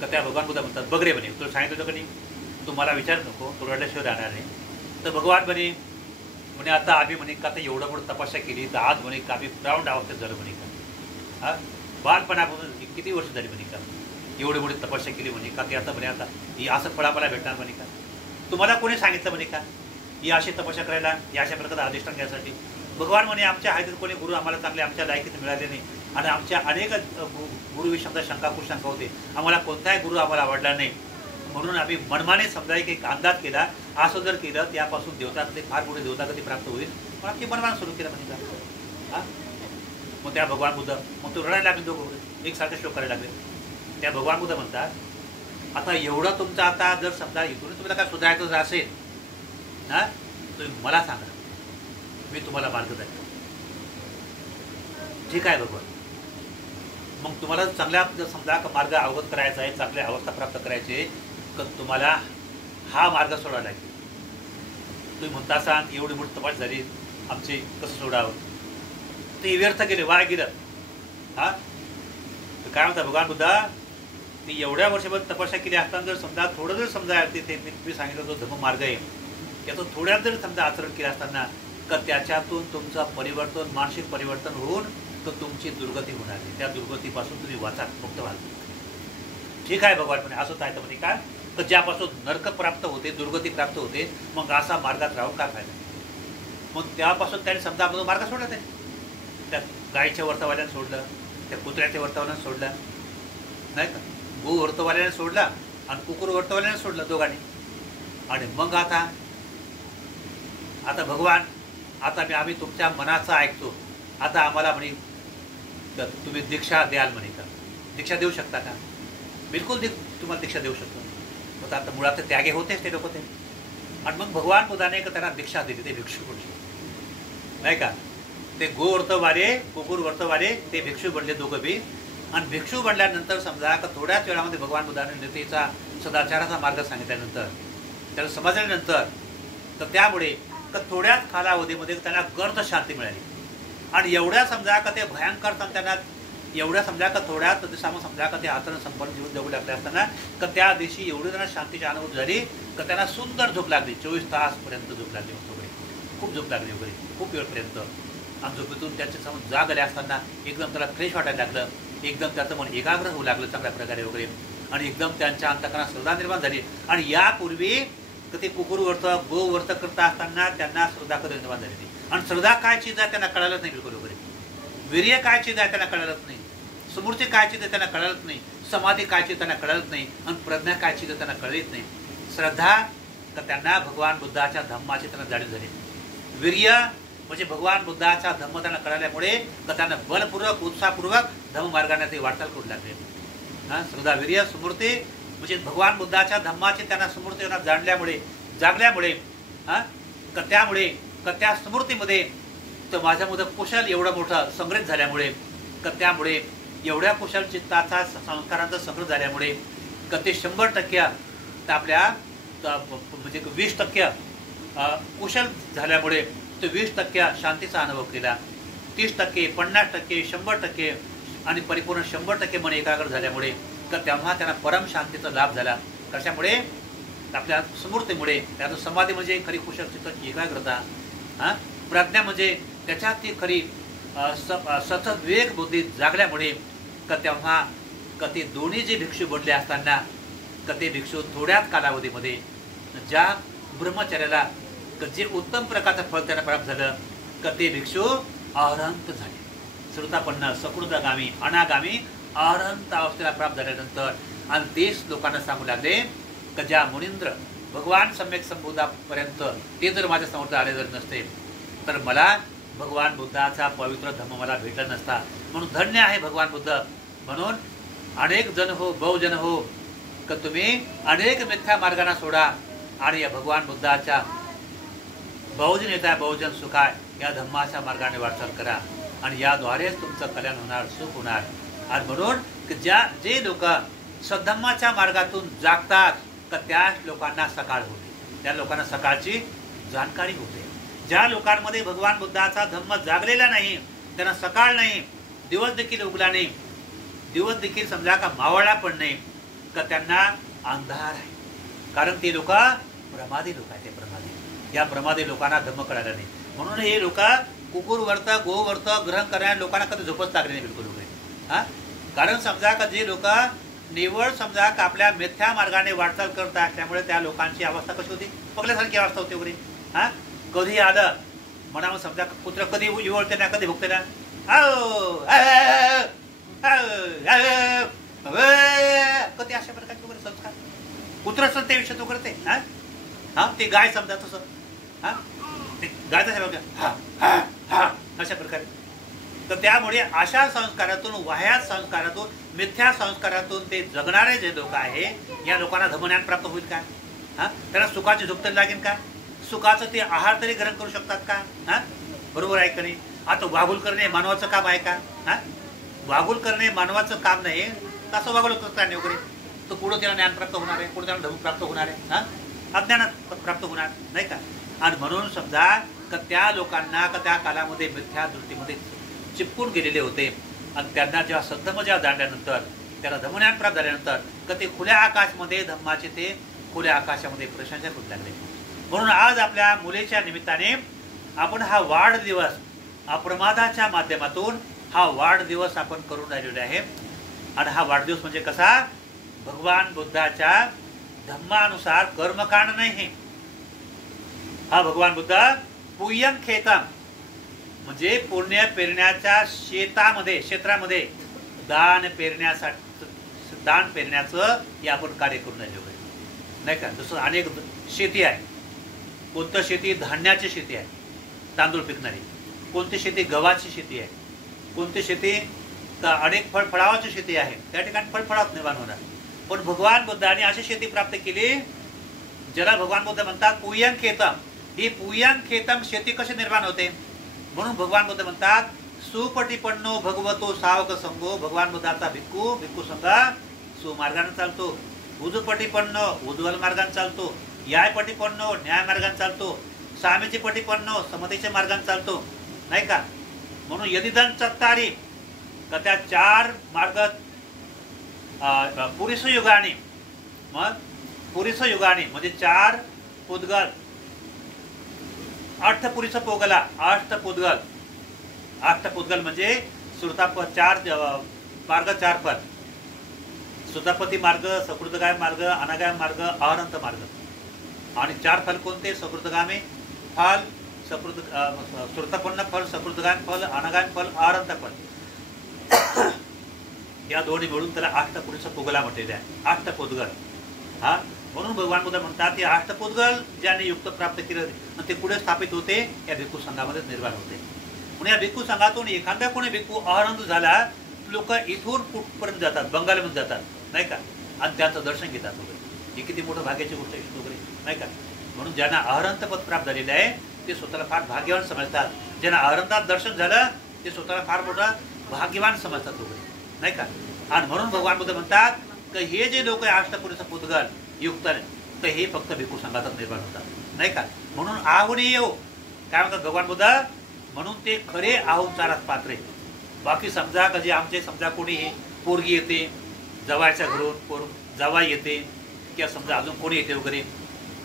तर त्या भगवान बुद्ध म्हणतात बघ रे म्हणे तुला सांगितलं होतं का नाही, तू मला विचारू नको, तू रडल्याशिवाय राहणार नाही. तर भगवान म्हणे म्हणे आता आम्ही म्हणे का आता एवढं मोठं तपस्या केली तर आज म्हणे का आम्ही प्राऊंड अवस्थेत झालं म्हणे का, हा बालपणापासून किती वर्ष झाली म्हणे का एवढी मोठी तपस्या केली म्हणे का ते आता म्हणे आता ही असं फळाफळा भेटणार म्हणे का. तुम्हाला कोणी सांगितलं म्हणे का ही अशी तपस्या करायला, या अशा प्रकारे अधिष्ठान घ्यायसाठी. भगवान म्हणे आमच्या आहेत कोणी गुरु आम्हाला चांगले आमच्या लायकीत मिळाले नाही आणि आमच्या अनेक गुरुविषयी शंका कुशंका होते, आम्हाला कोणताही गुरु आम्हाला आवडला नाही, म्हणून आम्ही मनमाने समजा एक अंदाज केला, असं जर केलं त्यापासून देवता कधी फार मोठे देवता कधी प्राप्त होईल, मग आमची मनमान सुरू केलं म्हणजे का. मग त्या भगवान बुद्ध मग तो रडायला लागले, दोघं एकसारखे श्लोक करायला लागले. त्या भगवान बुद्ध म्हणतात आता एवढं तुमचं आता जर समजा इथून तुम्हाला काय सुधारायचं जर असेल ना तुम्ही मला सांगा, मी तुम्हाला मार्ग दाखवतो. ठीक आहे भगवान, मग तुम्हाला चांगल्या समजा मार्ग अवगत करायचा आहे, चांगल्या अवस्था प्राप्त करायची तर तुम्हाला हा मार्ग सोडावा लागेल. तुम्ही म्हणता सांग एवढी मोठी तपास झाली आमची, कसं सोडावं, ते व्यर्थ गेले, वाया गेलं. हा तर काय म्हणता भगवान बुद्धा, ती एवढ्या वर्षभर तपस्या केली असताना जर समजा थोडं जर समजा ते मी सांगितलं जो धर्म मार्ग आहे त्यातून थोड्यात जर समजा आचरण केलं असताना तर त्याच्यातून तुमचं परिवर्तन, मानसिक परिवर्तन होऊन तर तुमची दुर्गती होणार नाही. त्या दुर्गतीपासून तुम्ही वाचा, मुक्त व्हाल. ठीक आहे भगवान म्हणे असं आहे तर म्हणजे काय तर ज्यापासून नरक प्राप्त होते, दुर्गती प्राप्त होते, मग असा मार्गात राहून काय फायदा. मग त्यापासून त्याने समजा आपण मार्ग सोडला, ते त्या गायीच्या वर्तवाल्यानं सोडलं, त्या कुत्र्याच्या वर्तवाल्यानं सोडलं नाही का, गो वर्तवाल्याने सोडला आणि कुकुर वर्तवाल्याने सोडलं दोघांनी. आणि मग आता भगवान आता आम्ही तुमच्या मनाचं ऐकतो, आता आम्हाला म्हणे तुम्ही दीक्षा द्याल म्हणे का, दीक्षा देऊ शकता का. बिलकुल तुम्हाला दीक्षा देऊ शकतो. मग आता मुळात त्यागे होतेच ते लोक ते. आणि मग भगवान बुद्धाने त्यांना दीक्षा दिली, ते भिक्षू बनले नाही का. ते गो वर्तवाले कुकुर वर्तवाले ते भिक्षू बनले दोघं बी. आणि भिक्षू बनल्यानंतर समजा का थोड्याच वेळामध्ये भगवान बुद्धाने नीतीचा सदाचाराचा मार्ग सांगितल्यानंतर त्याला समजल्यानंतर तर त्यामुळे तर थोड्याच कालावधीमध्ये त्यांना गर्द शांती मिळाली. आणि एवढ्या समजा का ते भयंकर त्यांना एवढ्या समजा का थोड्याच दिवसामध्ये समजा का ते आचरण संपन्न जीवन जगू लागले असताना का त्या दिवशी एवढी त्यांना शांतीची अनुभूती झाली का त्यांना सुंदर झोप लागली. 24 तासपर्यंत झोप लागली वगैरे, खूप झोप लागली वगैरे, खूप वेळपर्यंत. आणि झोपेतून त्याचे समज जाग आले असताना एकदम त्याला फ्रेश वाटायला लागलं, एकदम त्याचं मन एकाग्र होऊ लागलं चांगल्या प्रकारे वगैरे. आणि एकदम त्यांच्या अंतःकरणात श्रद्धा निर्माण झाली. आणि यापूर्वी ते कुकुर वर्त गो वर्त करता असताना त्यांना श्रद्धा कधी निर्माण झाली नाही. आणि श्रद्धा काय चीज आहे त्यांना कळालंच नाही बिलकुल वगैरे. वीर्य काय चीज आहे त्यांना कळालंच नाही. स्मृती काय चीज आहे त्यांना कळालंच नाही. समाधी काय चीज त्यांना कळालंच नाही. आणि प्रज्ञा काय चीज आहे त्यांना कळलीच नाही. श्रद्धा तर त्यांना भगवान बुद्धाच्या धम्माची त्यांना जाणीव झाली. वीर्य म्हणजे भगवान बुद्धाचा धम्म त्यांना कळाल्यामुळे तर त्यांना बलपूर्वक उत्साहपूर्वक धम्ममार्गाने ते वाटचाल करू लागले. श्रद्धा वीर्य स्मृती म्हणजे भगवान बुद्धाच्या धम्माची त्यांना स्मृती जाणल्यामुळे जागल्यामुळे त्यामुळे त्या स्मृतीमध्ये तर माझ्यामध्ये कुशल एवढं मोठं संग्रहित झाल्यामुळे त्यामुळे एवढ्या कुशल चित्ताचा संस्कारांचा संग्रह झाल्यामुळे ते 100% आपल्या म्हणजे 20% कुशल झाल्यामुळे तो 20% शांतीचा अनुभव केला. 30%, 50%, 100% आणि परिपूर्ण 100% मन एकाग्र झाल्यामुळे तर तेव्हा त्यांना परम शांतीचा लाभ झाला. कशामुळे आपल्या स्मृतीमुळे. त्याचं समाधी म्हणजे खरी कुशल चित्ताची एकाग्रता, प्रज्ञा म्हणजे त्याच्यात ती खरी सतत विवेक बुद्धी जागल्यामुळे का तेव्हा का ते दोन्ही जे भिक्षू बनले असताना का ते भिक्षू थोड्याच कालावधीमध्ये ज्या ब्रह्मचर्याला जे उत्तम प्रकारचं फळ त्यांना प्राप्त झालं का ते भिक्षू अरहंत झाले. श्रुतापन्न सकृतगामी अनागामी अरहंत अवस्थेला प्राप्त झाल्यानंतर आणि तेच लोकांना सांगू लागले का ज्या मुनींद्र भगवान सम्यक संबोधापर्यंत ते जर माझ्या समोर आले जर नसते तर मला भगवान बुद्धाचा पवित्र धम्म मला भेटला नसता. म्हणून धन्य आहे भगवान बुद्ध. म्हणून अनेक जन हो बहुजन हो का तुम्ही अनेक मिथ्या मार्गांना सोडा आणि या भगवान बुद्धाच्या बहुजन येता बहुजन सुखाय या धम्माच्या मार्गाने वाटचाल करा आणि याद्वारेच तुमचं कल्याण होणार, सुख होणार. आणि म्हणून जे लोक सद्धम्माच्या मार्गातून जागतात तर त्याच लोकांना सकाळ होते, त्या लोकांना सकाळची जाणकारी होते. ज्या लोकांमध्ये भगवान बुद्धाचा धम्म जागलेला नाही त्यांना सकाळ नाही, दिवस देखील उगला नाही, दिवस देखील समजा का मावळला पण नाही का त्यांना अंधार आहे. कारण ते लोक प्रमादी लोक आहेत. ते प्रमादी, या प्रमादी लोकांना धम्म कळाला नाही. म्हणून हे लोक कुकुर व्रत गो व्रत ग्रहण करणाऱ्या लोकांना कधी झोपच लागली नाही बिलकुल वगैरे. हा, कारण समजा का जे लोक निवळ समजा का आपल्या मिथ्या मार्गाने वाटचाल करत असल्यामुळे त्या लोकांची अवस्था कशी होती, पगल्यासारखी अवस्था होती वगैरे. हा, कधी आलं म्हणावं समजा कुत्र कधी इवळते ना कधी भुकते ना, कधी अशा प्रकारचे वगैरे संस्कार कुत्र असतात ते विषय तो करते. हा हा, ते गाय समजा तसं. हा, ते गायचा अशा प्रकारे. तर त्यामुळे अशा संस्कारातून वाह्यात संस्कारातून मिथ्या संस्कारातून ते जगणारे जे लोक आहे या लोकांना धर्मज्ञान प्राप्त होईल का? हा, त्यांना सुखाची झोप तरी लागेल का? सुखाचं ते आहार तरी ग्रहण करू शकतात का? हा, बरोबर आहे का नाही? आता वागुल करणे मानवाचं काम आहे का? हा, वागुल करणे मानवाचं काम नाही, तसं वागवलं करताना वगैरे तर पुढं त्याला ज्ञान प्राप्त होणार आहे, पुढे त्याला धर्म प्राप्त होणार आहे. हा, अज्ञानात प्राप्त होणार नाही का? आणि म्हणून समजा का त्या लोकांना का त्या कालामध्ये मिथ्या दृष्टीमध्ये चिपकून गेलेले होते आणि त्यांना जेव्हा सद्धम जेव्हा जाणल्यानंतर त्याला धर्मज्ञान प्राप्त झाल्यानंतर का ते खुल्या आकाशमध्ये धम्माचे ते खुल्या आकाशामध्ये प्रशंसा करू लागले. म्हणून आज आपल्या मुलीच्या निमित्ताने आपण हा वाढदिवस अप्रमादाच्या माध्यमातून हा वाढदिवस आपण करून राहिलेलो आहे. आणि हा वाढदिवस म्हणजे कसा, भगवान बुद्धाच्या धम्मानुसार कर्मकांड नाही. हा भगवान बुद्ध पुय्यं खेतम म्हणजे पुण्य पेरण्याच्या शेतामध्ये क्षेत्रामध्ये दान पेरण्यासाठी दान पेरण्याचं हे आपण कार्य करून राहिलो आहे नाही का. जसं अनेक शेती आहे, कोणतं शेती धान्याची शेती आहे तांदूळ पिकणारी, कोणती शेती गव्हाची शेती आहे, कोणती शेती अनेक फळफळावाची शेती आहे, त्या ठिकाणी फळफळात निर्माण होणार. पण भगवान बुद्धाने अशी शेती प्राप्त केली ज्याला भगवान बुद्ध म्हणतात पुय्यं खेतम. ही पुय्यं खेतम शेती कशी निर्माण होते म्हणून भगवान बुद्ध म्हणतात सुपटिपन्नो भगवतो सावक संगो. भगवान बुद्धाचा भिक्खू भिक्खू संघ सुमार्गाने चालतो, उजपटिपन्नो उज्ज्वल मार्गाने चालतो, न्यायपटिपन्नो न्याय मार्गाने चालतो, सामीची पटिपन्नो समतेच्या मार्गाने चालतो नाही का. म्हणून यदिदं चत्तारी का त्या चार मार्ग पुरुष युगाने, मग पुरुष युगाने म्हणजे चार पुद्गल अष्टपुरुष पोगला अष्टपुद्गल. अष्टपुद्गल म्हणजे श्रुतापद चार मार्ग चार पद, सुतापती मार्ग, सकृतगाय मार्ग, अनागाय मार्ग, अहरंत मार्ग. आणि चार फल कोणते, सकृतगामी फल, श्रुतपन्न फल, सकृतगाय फल, अनागाय फल, अहरंत फल. या दोन्ही मिळून त्याला अष्टपुरुष पोगला म्हटलेले आहे, अष्टपुद्गल. हा, म्हणून भगवान बुद्ध म्हणतात ते अष्टपुद्गल ज्याने युक्त प्राप्त केलं ते पुढे स्थापित होते या भिक्खू संघामध्ये निर्माण होते. म्हणून या भिक्खू संघातून एखादा कोणी भिक्खू अहरंत झाला, लोक इथून कुठपर्यंत जातात, बंगालमध्ये जातात नाही का, आणि त्यांचं दर्शन घेतात वगैरे. ही किती मोठं भाग्याची गोष्ट आहे वगैरे नाही का. म्हणून ज्यांना अहरंत पद प्राप्त झालेले आहे ते स्वतःला फार भाग्यवान समजतात. ज्यांना अहरंतात दर्शन झालं ते स्वतःला फार मोठं भाग्यवान समजतात वगैरे नाही का. आणि म्हणून भगवान बुद्ध म्हणतात की हे जे लोक अष्टपुरुष पुद्गल युक्त तर हे फक्त भिक्खू संघातच निर्माण होतात नाही का. म्हणून आहुनी येऊ काय म्हणतात भगवान बुद्ध, म्हणून ते खरे आहुचारास पात्र. बाकी समजा कधी आमचे समजा कोणी पोरगी येते जवायच्या घरून, जवाई येते किंवा समजा अजून कोणी येते वगैरे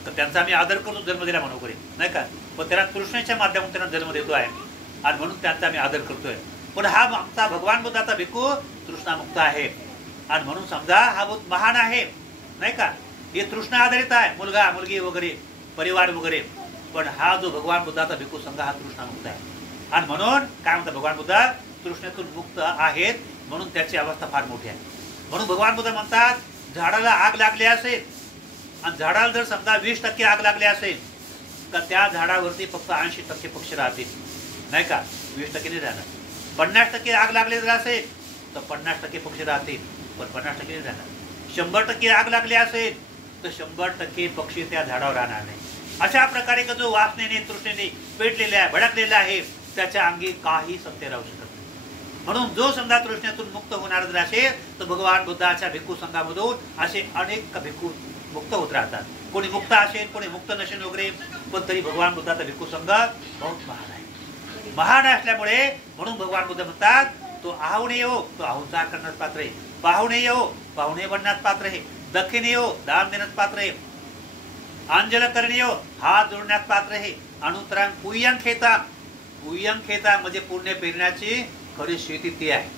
तर त्यांचा आम्ही आदर करतो, जन्म दिला म्हणून वगैरे नाही का. पण त्याला कृष्णाच्या माध्यमातून त्यांना जन्म देतो आहे आणि म्हणून त्यांचा आम्ही आदर करतोय. पण हा आमचा भगवान बुद्धाचा भिक्खू तृष्णामुक्त आहे आणि म्हणून समजा हा बहुत महान आहे नाही का. हे तृष्णा आधारित आहे, मुलगा मुलगी वगैरे परिवार वगैरे. पण हा जो भगवान बुद्धाचा भिक्खू संघ हा तृष्णामुक्त आहे आणि म्हणून काय म्हणतात भगवान बुद्ध तृष्णेतून मुक्त आहेत म्हणून त्याची अवस्था फार मोठी आहे. म्हणून भगवान बुद्ध म्हणतात झाडाला आग लागली असेल आणि झाडाला जर समजा 20% आग लागली असेल तर त्या झाडावरती फक्त 80% पक्षी राहतील नाही का, 20% नाही राहणार. 50% आग लागली जर असेल तर 50% पक्षी राहतील पण 50% नाही राहणार. 100% आग लागली असेल तर 100% पक्षी त्या झाडावर राहणार नाही. अशा प्रकारे का जो वासनेने तृष्णेने पेटलेला आहे, भडकलेला आहे त्याच्या अंगी काही सत्य राहू शकत नाही. म्हणून जो समजा तृष्णेतून मुक्त होणार जर असेल तर भगवान बुद्धाच्या भिक्खू संघामधून असे अनेक भिक्खू मुक्त होत राहतात. कोणी मुक्त असेल कोणी मुक्त नसेल वगैरे, पण तरी भगवान बुद्धाचा भिक्खू संघ बहुत महान आहे. महान असल्यामुळे म्हणून भगवान बुद्ध म्हणतात तो आहुणे येऊ तो आहुचार करण्यास पात्र आहे, पाहुणे येऊ पाहुणे बनण्यास पात्र आहे, दक्षिणे येऊ दान देण्यास पात्र आहे, अंजल करणे येऊ हात जोडण्यास पात्र आहे, अनुत्तरांग पुय्यं खेता. पुय्यं खेता म्हणजे पुण्य पेरण्याची खरी शेती ती आहे.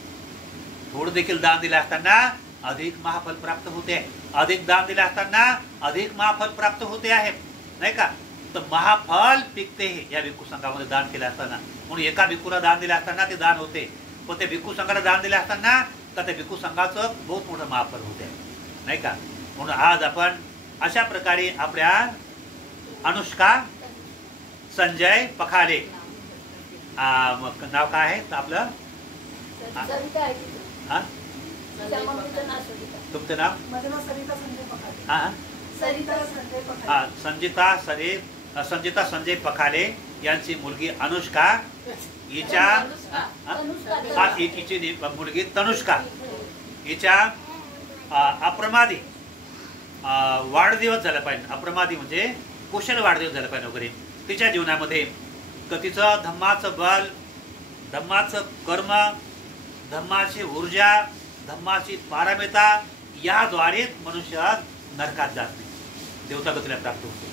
थोडं देखील दान दिले असताना अधिक महाफल प्राप्त होते. अधिक दान दिले असताना अधिक महाफल प्राप्त होते आहे, नाही का. तर महाफल पिकते या भिक्खू संघामध्ये दान केले असताना. म्हणून एका भिक्खूला दान दिले असताना ते दान होते, पण त्या भिक्खू संघाला दान दिले असताना तर त्या भिक्खू संघाचं बहुत मोठं महाफल होते, नाही का. म्हणून आज आपण अशा प्रकारे आपल्या अनुष्का संजय पखाले, नाव काय आहे आपलं, तुमचं नाव? संजिता संजय पखाले यांची मुलगी अनुष्का, हिच्या हिची मुलगी तनुष्का, हिच्या अप्रमादी वाढदिवस झाला पाहिजे. अप्रमादी म्हणजे कुशल वाढदिवस झाला पाहिजे वगैरे तिच्या जीवनामध्ये. तिचं धम्माचं बल, धम्माचं कर्म, धम्माची ऊर्जा, धम्माची पारमिता याद्वारे मनुष्य नरकात जात नाही, देवतागतीला प्राप्त होतो,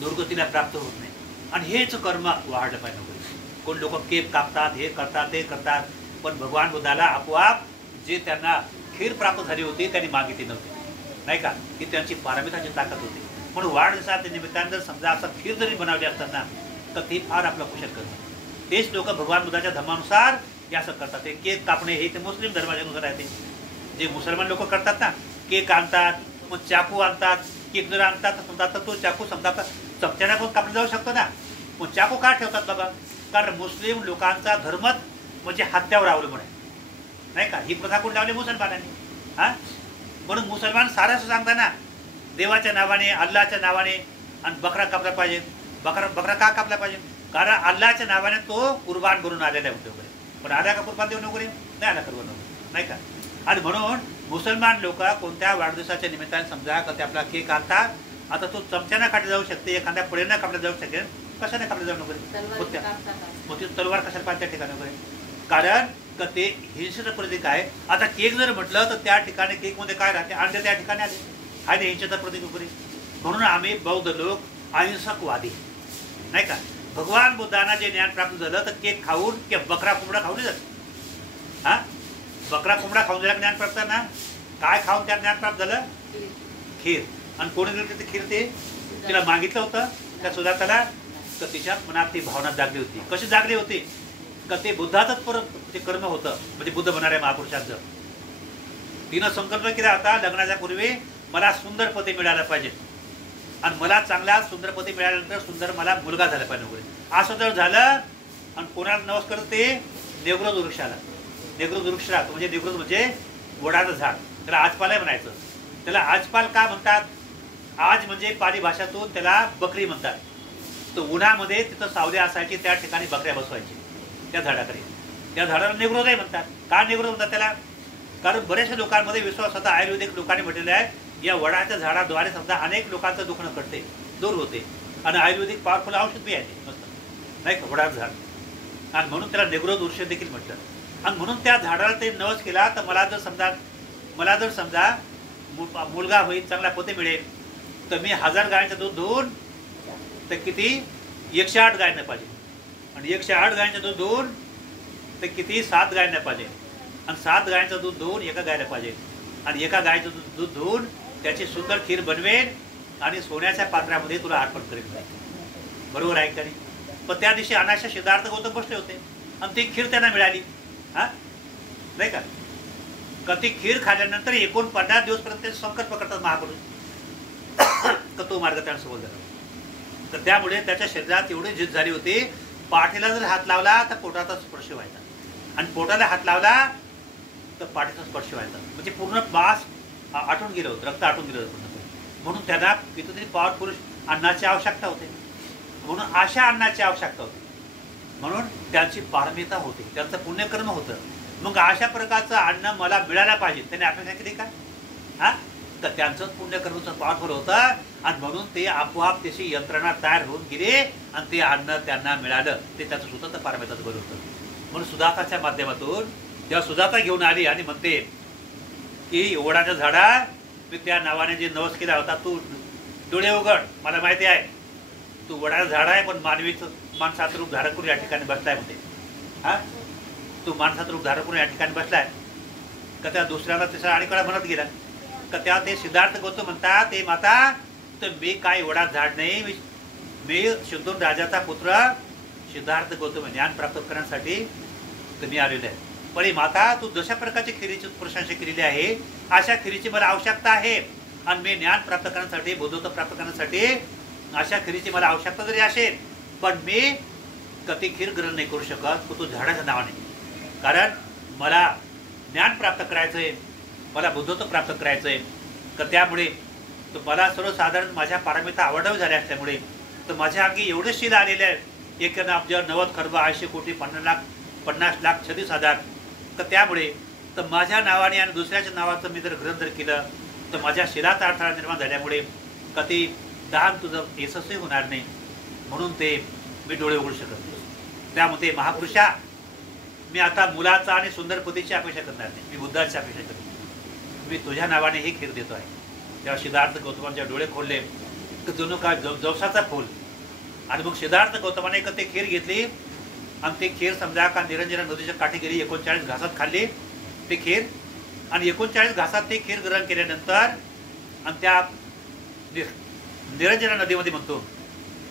दुर्गतीला प्राप्त होत नाही. आणि हेच कर्म वाढलं पाहिजे वगैरे. कोण लोक केप कापतात, हे करतात, ते करतात, पण भगवान बुद्धाला आपोआप जे त्यांना खीर प्राप्त झाली होती त्यांनी मागितली नव्हती, नाही का, की त्यांची पारमिताची ताकद होती. म्हणून वाढदिवसाच्या निमित्ताने जर समजा असं खीर जरी बनवली असताना तर ती फार आपलं कुशल करतात. तेच लोक भगवान बुद्धाच्या धर्मानुसार हे असं करतात. ते केक कापणे हे ते मुस्लिम धर्माच्यानुसार आहे. ते जे मुसलमान लोक करतात ना, केक आणतात, मग चाकू आणतात, केक जर आणतात समजा तर तो चाकू समजा चमच्याने पण कापला जाऊ शकतो ना, मग चाकू का ठेवतात बाबा? कारण मुस्लिम लोकांचा धर्मच म्हणजे हत्यावर अवलंबून आहे, नाही का. ही प्रथा कोण लावली? मुसलमानांनी. म्हणून मुसलमान सारं सांगता ना, देवाच्या नावाने, अल्लाच्या नावाने, आणि बकरा कापला पाहिजे. बकरा का कापला पाहिजे? कारण अल्लाच्या नावाने तो कुर्बान करून आलेला होतो वगैरे. पण आल्या का कुर्बान देऊन वगैरे? नाही आला कुर्बान वगैरे, नाही का. आणि म्हणून मुसलमान लोक कोणत्या वाढदिवसाच्या निमित्ताने समजा का ते आपला केक आणतात, आता तो चमच्यानं काढला जाऊ शकते, एखाद्या पडेनं कापला जाऊ शकेल, कशाने कापला जाऊ वगैरे, मग ती तलवार कशाला पाहिजे त्या ठिकाणी वगैरे? कारण का ते हिंसेचं प्रतीक आहे. आता केक जर म्हटलं तर त्या ठिकाणी केकमध्ये काय राहते? अंडे त्या ठिकाणी आले, हा हिंसेचं प्रतीक वगैरे. म्हणून आम्ही बौद्ध लोक अहिंसकवादी, नाही का. भगवान बुद्धांना जे ज्ञान प्राप्त झालं तर केक खाऊन किंवा बकरा कोंबडा खाऊन जात. बकरा कोंबडा खाऊन झाला ज्ञान प्राप्त ना, काय खाऊन त्या ज्ञान प्राप्त झालं? खीर. आणि कोणी दिलं ते खीर? ते तिला मागितलं होतं त्या सुधाताला, तर तिच्या मनात ती भावना जागली होती. कशी जागली होती? का ते बुद्धाचंच परत ते कर्म होतं, म्हणजे बुद्ध बनणाऱ्या महापुरुषांचं. तिनं संकल्प केला होता लग्नाच्या पूर्वी मला सुंदर पती मिळायला पाहिजे, आणि मला चांगला सुंदर पती मिळाल्यानंतर सुंदर मला मुलगा झाला पाहिजे वगैरे. असं जर झालं आणि कोणाला नमस्कार ते नेग्रोज वृक्षाला. नेग्रोज वृक्ष राहतो म्हणजे नेग्रोज म्हणजे वडाचं झाड, त्याला आजपाल म्हणायचं. त्याला आजपाल का म्हणतात? आज म्हणजे पाली भाषातून त्याला बकरी म्हणतात. तर उन्हामध्ये तिथं सावली असायची, त्या ठिकाणी बकऱ्या बसवायची त्या झाडाकडे. त्या झाडाला नेग्रोजही म्हणतात. का नेग्रोज म्हणतात त्याला? कारण बऱ्याचशा लोकांमध्ये विश्वास होता, आयुर्वेदिक लोकांनी म्हटलेलं आहे या वडाच्या झाडाद्वारे समजा अनेक लोकांचं दुखणं कटते, दूर होते, आणि आयुर्वेदिक पॉवरफुल औषध बी आहे ते मस्त, नाही का, वडाचं झाड. आणि म्हणून त्याला नेग्रोज वृक्ष देखील म्हणतात. आणि म्हणून त्या झाडाला ते नवस केला तर मला जर समजा मुलगा होईल, चांगला पती मिळेल, तर मी 1000 गायीचं दूध धुवून तर किती 108 गायनं पाहिजे, आणि 108 गायीचं दूध धुवून तर किती 7 गायनं पाहिजे, आणि 7 गायीचं दूध धुवून एका गायला पाहिजे, आणि एका गायचं दूध धुवून त्याची सुंदर खीर बनवेन आणि सोन्याच्या पात्रामध्ये तुला अर्पण करेन. बरोबर आहे का नाही? पण त्या दिवशी अनाशा सिद्धार्थ गौतम बसले होते आणि ती खीर त्यांना मिळाली, नाही का. ती खीर खाल्ल्यानंतर 49 दिवसपर्यंत ते संकल्प करतात महापुरुष, तर तो मार्ग त्यांच्यासोबत झाला. तर त्यामुळे त्याच्या शरीरात एवढी जिद्द झाली होती, पाठीला जर हात लावला तर पोटाचा स्पर्श व्हायचा, आणि पोटाला हात लावला तर पाठीचा स्पर्श व्हायचा, म्हणजे पूर्ण बास आटून गेलं होतं, रक्त आटून गेलं होतं. म्हणून त्यांना कितीतरी पॉवरफुल अन्नाची आवश्यकता होते, म्हणून अशा अन्नाची आवश्यकता होती, म्हणून त्यांची पारमिता होती, त्यांचं पुण्यकर्म होतं. मग अशा प्रकारचं अन्न मला मिळायला पाहिजे, त्यांनी अपेक्षा केली का? तर त्यांचं पुण्यकर्मचं पॉवरफुल होतं, आणि म्हणून ते आपोआप त्याची यंत्रणा तयार होऊन गेली आणि ते अन्न त्यांना मिळालं. ते त्याचं स्वतंत्र पारमिताचं बरं होतं. म्हणून सुधाताच्या माध्यमातून जेव्हा सुधाता घेऊन आली आणि म्हणते की वडाच्या झाडा मी त्या नावाने जे नवस केला होता तू डोळे उघड, मला माहिती आहे तू वडाचं झाड आहे पण माणसाचं रूप धारण करून या ठिकाणी बसलाय म्हणते. हा, तू माणसाचं रूप धारण करून या ठिकाणी बसलाय का? त्या दुसऱ्याला तिसरा आणि कडा म्हणत गेला का? त्या ते सिद्धार्थ गौतम म्हणतात, ते माता तर मी काय वडाचं झाड नाही, मी शुद्धून राजाचा पुत्र सिद्धार्थ गौतम ज्ञान प्राप्त करण्यासाठी तुम्ही आलेले आहे. पण माता तू जशा प्रकारची खिरीची प्रशंसा केलेली आहे अशा खिरीची मला आवश्यकता आहे. आणि मी ज्ञान प्राप्त करण्यासाठी, बुद्धत्व प्राप्त करण्यासाठी अशा खिरीची मला आवश्यकता जरी असेल, पण मी कधी खीर ग्रहण नाही करू शकत तू झाडाच्या नावाने. कारण मला ज्ञान प्राप्त करायचं आहे, मला बुद्धत्व प्राप्त करायचं आहे. तर त्यामुळे तर मला सर्वसाधारण माझ्या पारमिता आवडव झाल्या असल्यामुळे तर माझ्या अंगी एवढे शील आलेले आहे, 1 अब्ज 90 खर्ब 80 कोटी 50 लाख 36,000. तर त्यामुळे तर माझ्या नावाने आणि दुसऱ्याच्या नावाचं मी जर ग्रहण जर केलं तर माझ्या शिराचा अडथळा निर्माण झाल्यामुळे कधी दान तुझं यशस्वी होणार नाही. म्हणून ते मी डोळे उघडू शकत नाही. त्यामध्ये महापुरुषा मी आता मुलाचा आणि सुंदर पतीची अपेक्षा करणार नाही, मी बुद्धाची अपेक्षा करतो. मी तुझ्या नावाने ही खीर देतो आहे. तेव्हा सिद्धार्थ गौतमांचे डोळे खोलले तर जणू काय जवसाचा फूल. आणि मग सिद्धार्थ गौतमाने ते खीर घेतली आणि ते खीर समजा का निरंजना नदीच्या काठी गेली, 39 घासात खाल्ली ते खीर. आणि 39 घासात ते खीर ग्रहण केल्यानंतर आणि त्या निरंजना नदीमध्ये म्हणतो,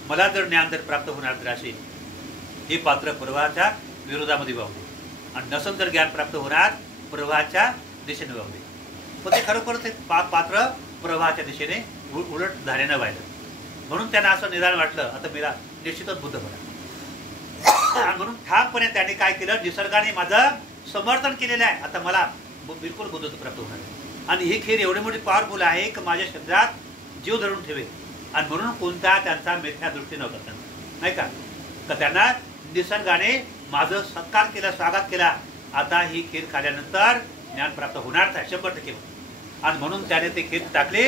मला जर ज्ञान जर प्राप्त होणार तर असे हे पात्र प्रवाहाच्या विरोधामध्ये वाहू दे, आणि नसन जर ज्ञान प्राप्त होणार प्रवाहाच्या दिशेने वाहू दे. पण ते खरोखर ते पात्र प्रवाहाच्या दिशेने उलट धारेनं व्हायला. म्हणून त्यांना असं निदान वाटलं आता मला निश्चितच बुद्ध बना. म्हणून ठामपणे त्यांनी काय केलं, निसर्गाने माझं समर्थन केलेलं आहे, आता मला बिलकुल बुद्धत्व प्राप्त होणार आहे. आणि ही खीर एवढी मोठी पॉवरफुल आहे की माझ्या शरीरात जीव धरून ठेवेल. आणि म्हणून कोणता त्यांचा मिथ्या दृष्टी नव्हता त्यांना, नाही का? तर त्यांना निसर्गाने माझं सत्कार केला, स्वागत केला. आता ही खीर खाल्यानंतर ज्ञान प्राप्त होणारच आहे 100%. आणि म्हणून त्याने ते खीर टाकले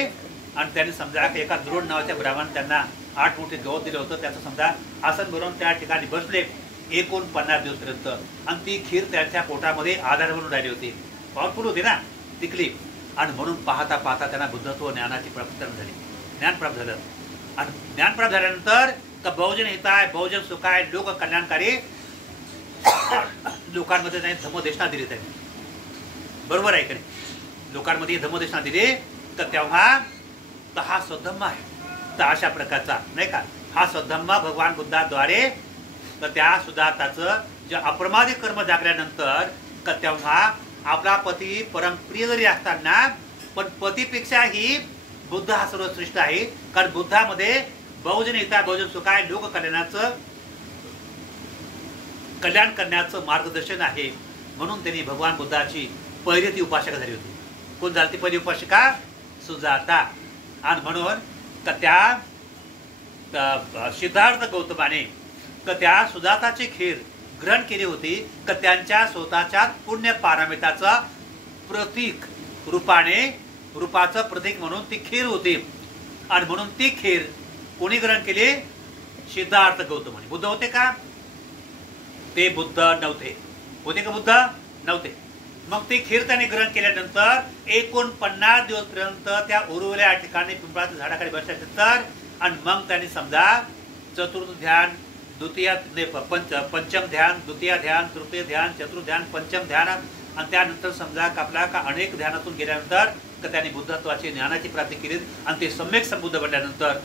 आणि त्याने समजा एका द्रोण नावाच्या ब्राह्मण त्यांना 8 मोठे गवत दिलं होतं. त्याचं समजा आसन भरून त्या ठिकाणी बसले 49 दिवसपर्यंत. आणि ती खीर त्यांच्या पोटामध्ये आधार म्हणून राहिली होती, पॉवरफुल होती ना, टिकली. आणि म्हणून पाहता पाहता त्यांना बुद्धत्व ज्ञानाची प्राप्ती झाली, ज्ञान प्राप्त झालं. आणि ज्ञान प्राप्त झाल्यानंतर का बहुजन हिताय, बहुजन सुखाय, लोक कल्याणकारी लोकांमध्ये त्यांनी धम्मदेशना दिली. त्यांनी बरोबर आहे की नाही? लोकांमध्ये धम्मदेशना दिली. तर तेव्हा हा सद्धम्म आहे. तर अशा प्रकारचा नाही का हा सद्धम्म भगवान बुद्धाद्वारे तर त्या सुद्धाताचं जे अप्रमादी कर्म जागल्यानंतर का तेव्हा आपला पती परमप्रिय जरी असताना पण पतीपेक्षाही बुद्ध हा सर्वश्रेष्ठ आहे. कारण बुद्धामध्ये बहुजन हिता, बहुजन सुखाय, लोक कल्याणाचं कल्याण करण्याचं मार्गदर्शन आहे. म्हणून त्यांनी भगवान बुद्धाची पहिली ती उपासका झाली होती. कोण झाली ती पहिली उपासिका? सुजाता. आणि म्हणून तर त्या सिद्धार्थ गौतमाने तर त्या सुजाताची खीर ग्रहण केली होती. तर त्यांच्या स्वतःच्या पुण्य पारमिताचं प्रतीक रूपाचं प्रतीक म्हणून ती खीर होती. आणि म्हणून ती खीर कोणी ग्रहण केली? सिद्धार्थ गौतमाने. बुद्ध होते का? ते बुद्ध नव्हते. होते का बुद्ध? नव्हते. मग ती खीर त्याने ग्रहण केल्यानंतर 49 दिवसपर्यंत त्या उरवल्या ठिकाणी पिंपळाच्या झाडाखाली बसल्यानंतर आणि मग त्यांनी समजा चतुर्थ ध्यान, पंचम ध्यान, द्वितीय ध्यान, तृतीय ध्यान, चतुर्थ ध्यान, पंचम ध्यान आणि त्यानंतर समजा आपला का अनेक ध्यानातून गेल्यानंतर तर त्यांनी बुद्धत्वाची ज्ञानाची प्राप्ती केली. आणि ते सम्यक संबुद्ध बनल्यानंतर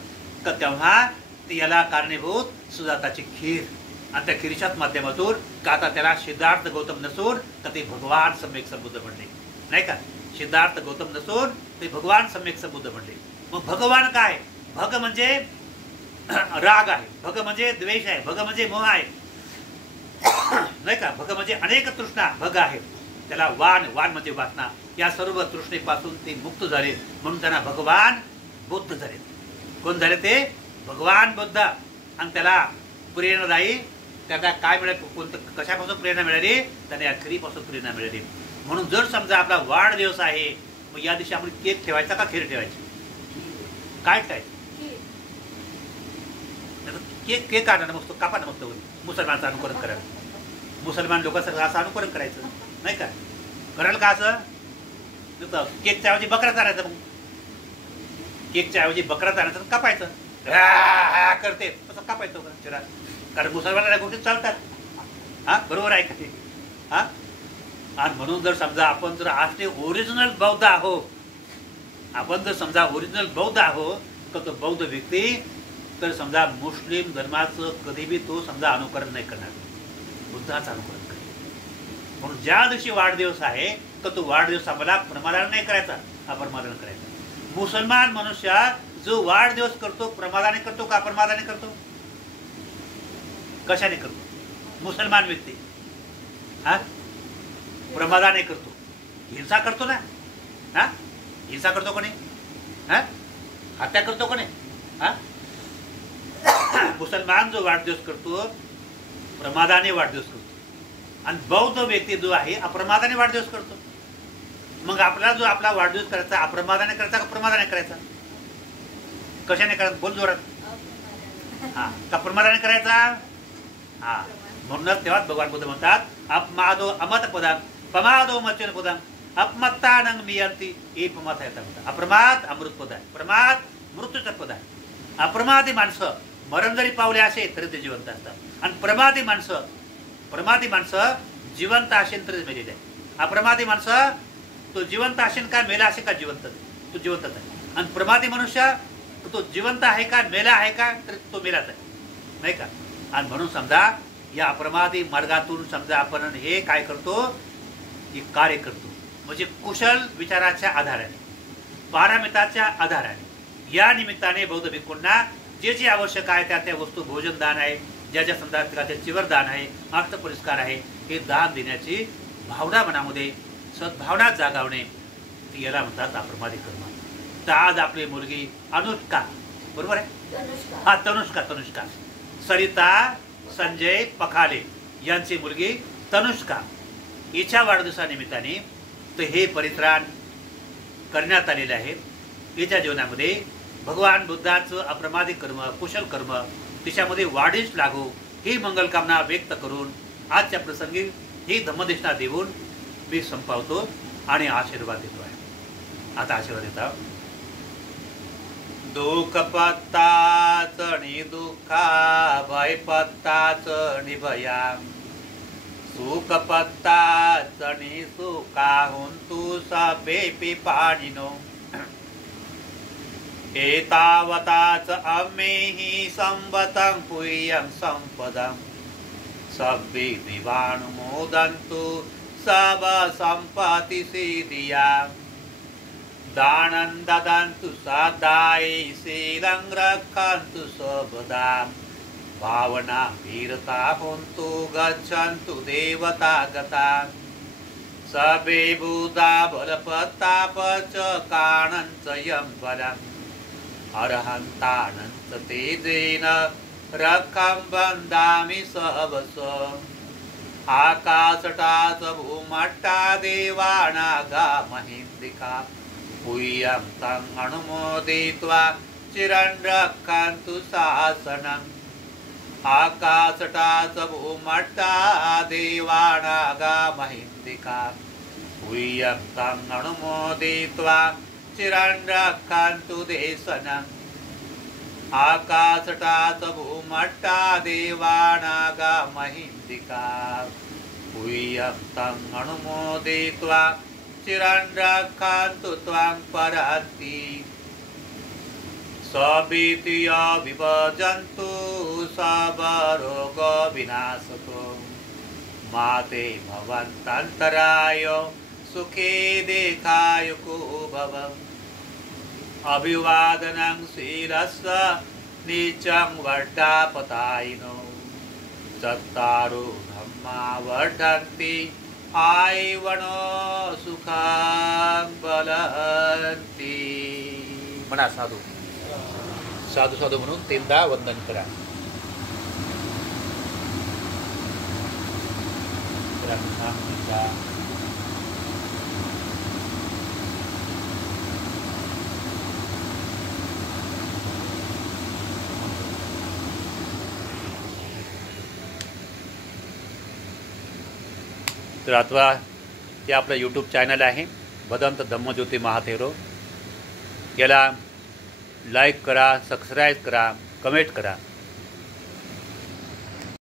तर तेव्हा ती याला कारणीभूत सुजाताची खीर. आणि त्या खिरीच्या माध्यमातून का आता त्याला सिद्धार्थ गौतम नसून तर ते भगवान सम्यक संबुद्ध बनले, नाही का? सिद्धार्थ गौतम नसून ते भगवान सम्यक संबुद्ध बनले. मग भगवान काय? भग म्हणजे राग आहे, भग म्हणजे द्वेष आहे, भग म्हणजे मोह आहे, नाही का? भग म्हणजे अनेक तृष्णा भग आहे. त्याला वाण म्हणजे वासना. या सर्व तृष्णेपासून ते मुक्त झाले. म्हणून त्यांना भगवान बुद्ध झाले. कोण झाले ते? भगवान बुद्ध. आणि त्याला प्रेरणादायी त्यांना काय मिळाले? कोणतं कशापासून प्रेरणा मिळाली? त्यांना या खीरीपासून प्रेरणा मिळाली. म्हणून जर समजा आपला वाढदिवस आहे मग या दिवशी आपण केक ठेवायचा का खीर ठेवायची? काय ठेवायचं? केक काढा मस्त, कापा ना मस्त. मुसलमानचं अनुकरण करायला, मुसलमान लोक सगळं असं अनुकरण करायचं, नाही का? करायला का असं? केकच्या ऐवजी बकरा चालायचं. मग केकच्या ऐवजी बकरा चालायचं, कापायचं. करते तसं का पाहिजे का चिरा? कारण मुसलमानाला गोष्टी चालतात. हा बरोबर आहे का ते? हा आणि म्हणून जर समजा आपण जर आज ओरिजिनल बौद्ध आहोत, आपण जर समजा ओरिजिनल बौद्ध आहोत, तर तो बौद्ध व्यक्ती तर समजा मुस्लिम धर्माचं कधी बी तो समजा अनुकरण नाही करणार, बुद्धाचं अनुकरण करेल. म्हणून ज्या दिवशी वाढदिवस आहे तर तो वाढदिवस आम्हाला प्रमादान नाही करायचा, अप्रमादान करायचा. मुसलमान मनुष्य जो वाढदिवस करतो प्रमादाने करतो का अप्रमादाने करतो? कशाने करतो? मुसलमान व्यक्ती हा प्रमादाने करतो, हिंसा करतो ना. हा हिंसा करतो कोणी? हा हत्या करतो कोणी? हा मुसलमान जो वाढदिवस करतो प्रमादाने वाढदिवस करतो आणि बौद्ध व्यक्ती जो आहे अप्रमादाने वाढदिवस करतो. मग आपला जो आपला वाढदिवस करायचा अप्रमादाने करायचा का प्रमादाने करायचा? कशाने करायचा? बोल जोरात. हा का प्रमादाने करायचा? हा म्हणूनच तेव्हा भगवान बुद्ध म्हणतात अपमादो अमत पदम पमादो मचन पदम अपमत्तानंग मियंती हे पमात आहे. अप्रमाद अमृत पद आहे, प्रमाद मृत्यूचं पद आहे. अप्रमादी माणसं मरण जरी पावले असेल तरी ते जिवंत असतात आणि प्रमादी माणसं जिवंत असेल तरी मेलेले आहे. अप्रमादी माणसं तो जिवंत असेल का मेला असेल का जिवंत तो जिवंतच आहे. आणि प्रमादी मनुष्य तो जिवंत आहे का मेला आहे का तर तो मेलाच आहे, नाही का? आणि म्हणून समजा या अप्रमादी मार्गातून समजा आपण हे काय करतो, हे कार्य करतो म्हणजे कुशल विचाराच्या आधाराने, पारमिताच्या आधाराने. या निमित्ताने बौद्ध भिक्खूंना जे जे आवश्यक आहे त्या त्या वस्तू, भोजन दान आहे, ज्या ज्या संदर्भात त्या चिवर दान आहे, अष्ट पुरस्कार आहे, हे दान देण्याची भावना मनामध्ये सद्भावना जागावणे, याला म्हणतात अप्रमादी कर्म. तर आज आपली मुलगी अनुष्का, बरोबर आहे? हा तनुष्का सरिता संजय पखाले यांची मुलगी तनुष्का, हिच्या वाढदिवसानिमित्ताने तर हे परित्राण करण्यात आलेले आहे. हिच्या जीवनामध्ये भगवान बुद्धाचं अप्रमादी कर्म, कुशल कर्म तिच्यामध्ये वाढीस लागो ही मंगलकामना व्यक्त करून आजच्या प्रसंगी ही धम्मदेशना देऊन मी संपवतो आणि आशीर्वाद देतो आहे. आता आशीर्वाद देता. दुःख पत्ताच नि दुःखा, भय पत्ताच नि भया, सुख पत्ताच नि सुखा, हुंतु सबेपि पाणिनो. एतावताच अम्मेहि संवतं पुय्यं संपदं, सब्बे दिवानुमोदन्तु सब संपत्ति सिद्धिया. दानं ददन्तु सदाय शीलं रक्षन्तु सर्वदा, भावना वीरता हुन्तु गच्छन्तु देवता गता. सबे बुधा बलपताप च काणञ्च यं बलम्, अर्हन्तानञ्च तेजेन रक्षं वन्दामि सर्वश. आकाशटाच भूमट्टा देवानागा महेन्द्रिका, पुय्यं तं अनुमोदित्वा चिरं रक्षन्तु शासनम्. आकाशटाच भूमट्टा देवानागा महेन्द्रिका, पुय्यं तं अनुमोदित्वा चिरं रक्षन्तु देशनम्. आकाशटाच भूमट्टा देवानागा महेन्द्रिका, पुय्यं तं अनुमोदित्वा चिरं रक्षन्तु त्वां परन्ति. सभीतिय विभजन्तु सबरोग विनाशतो, माते भवन्तन्तराय सुखे देखायुको भवम्. अभिवादनं शीलस्य नीचं वर्धापतायिनो, चत्तारो धम्मा वर्धन्ति आयवनो सुखं बलन्ति. म्हणा साधू साधू साधू म्हणून 3दा वंदन करा. तर अथवा ते आपलं यूट्यूब चॅनल आहे भदंत धम्मज्योती महाथेरो. याला लाईक करा, सबस्क्राईब करा, कमेंट करा.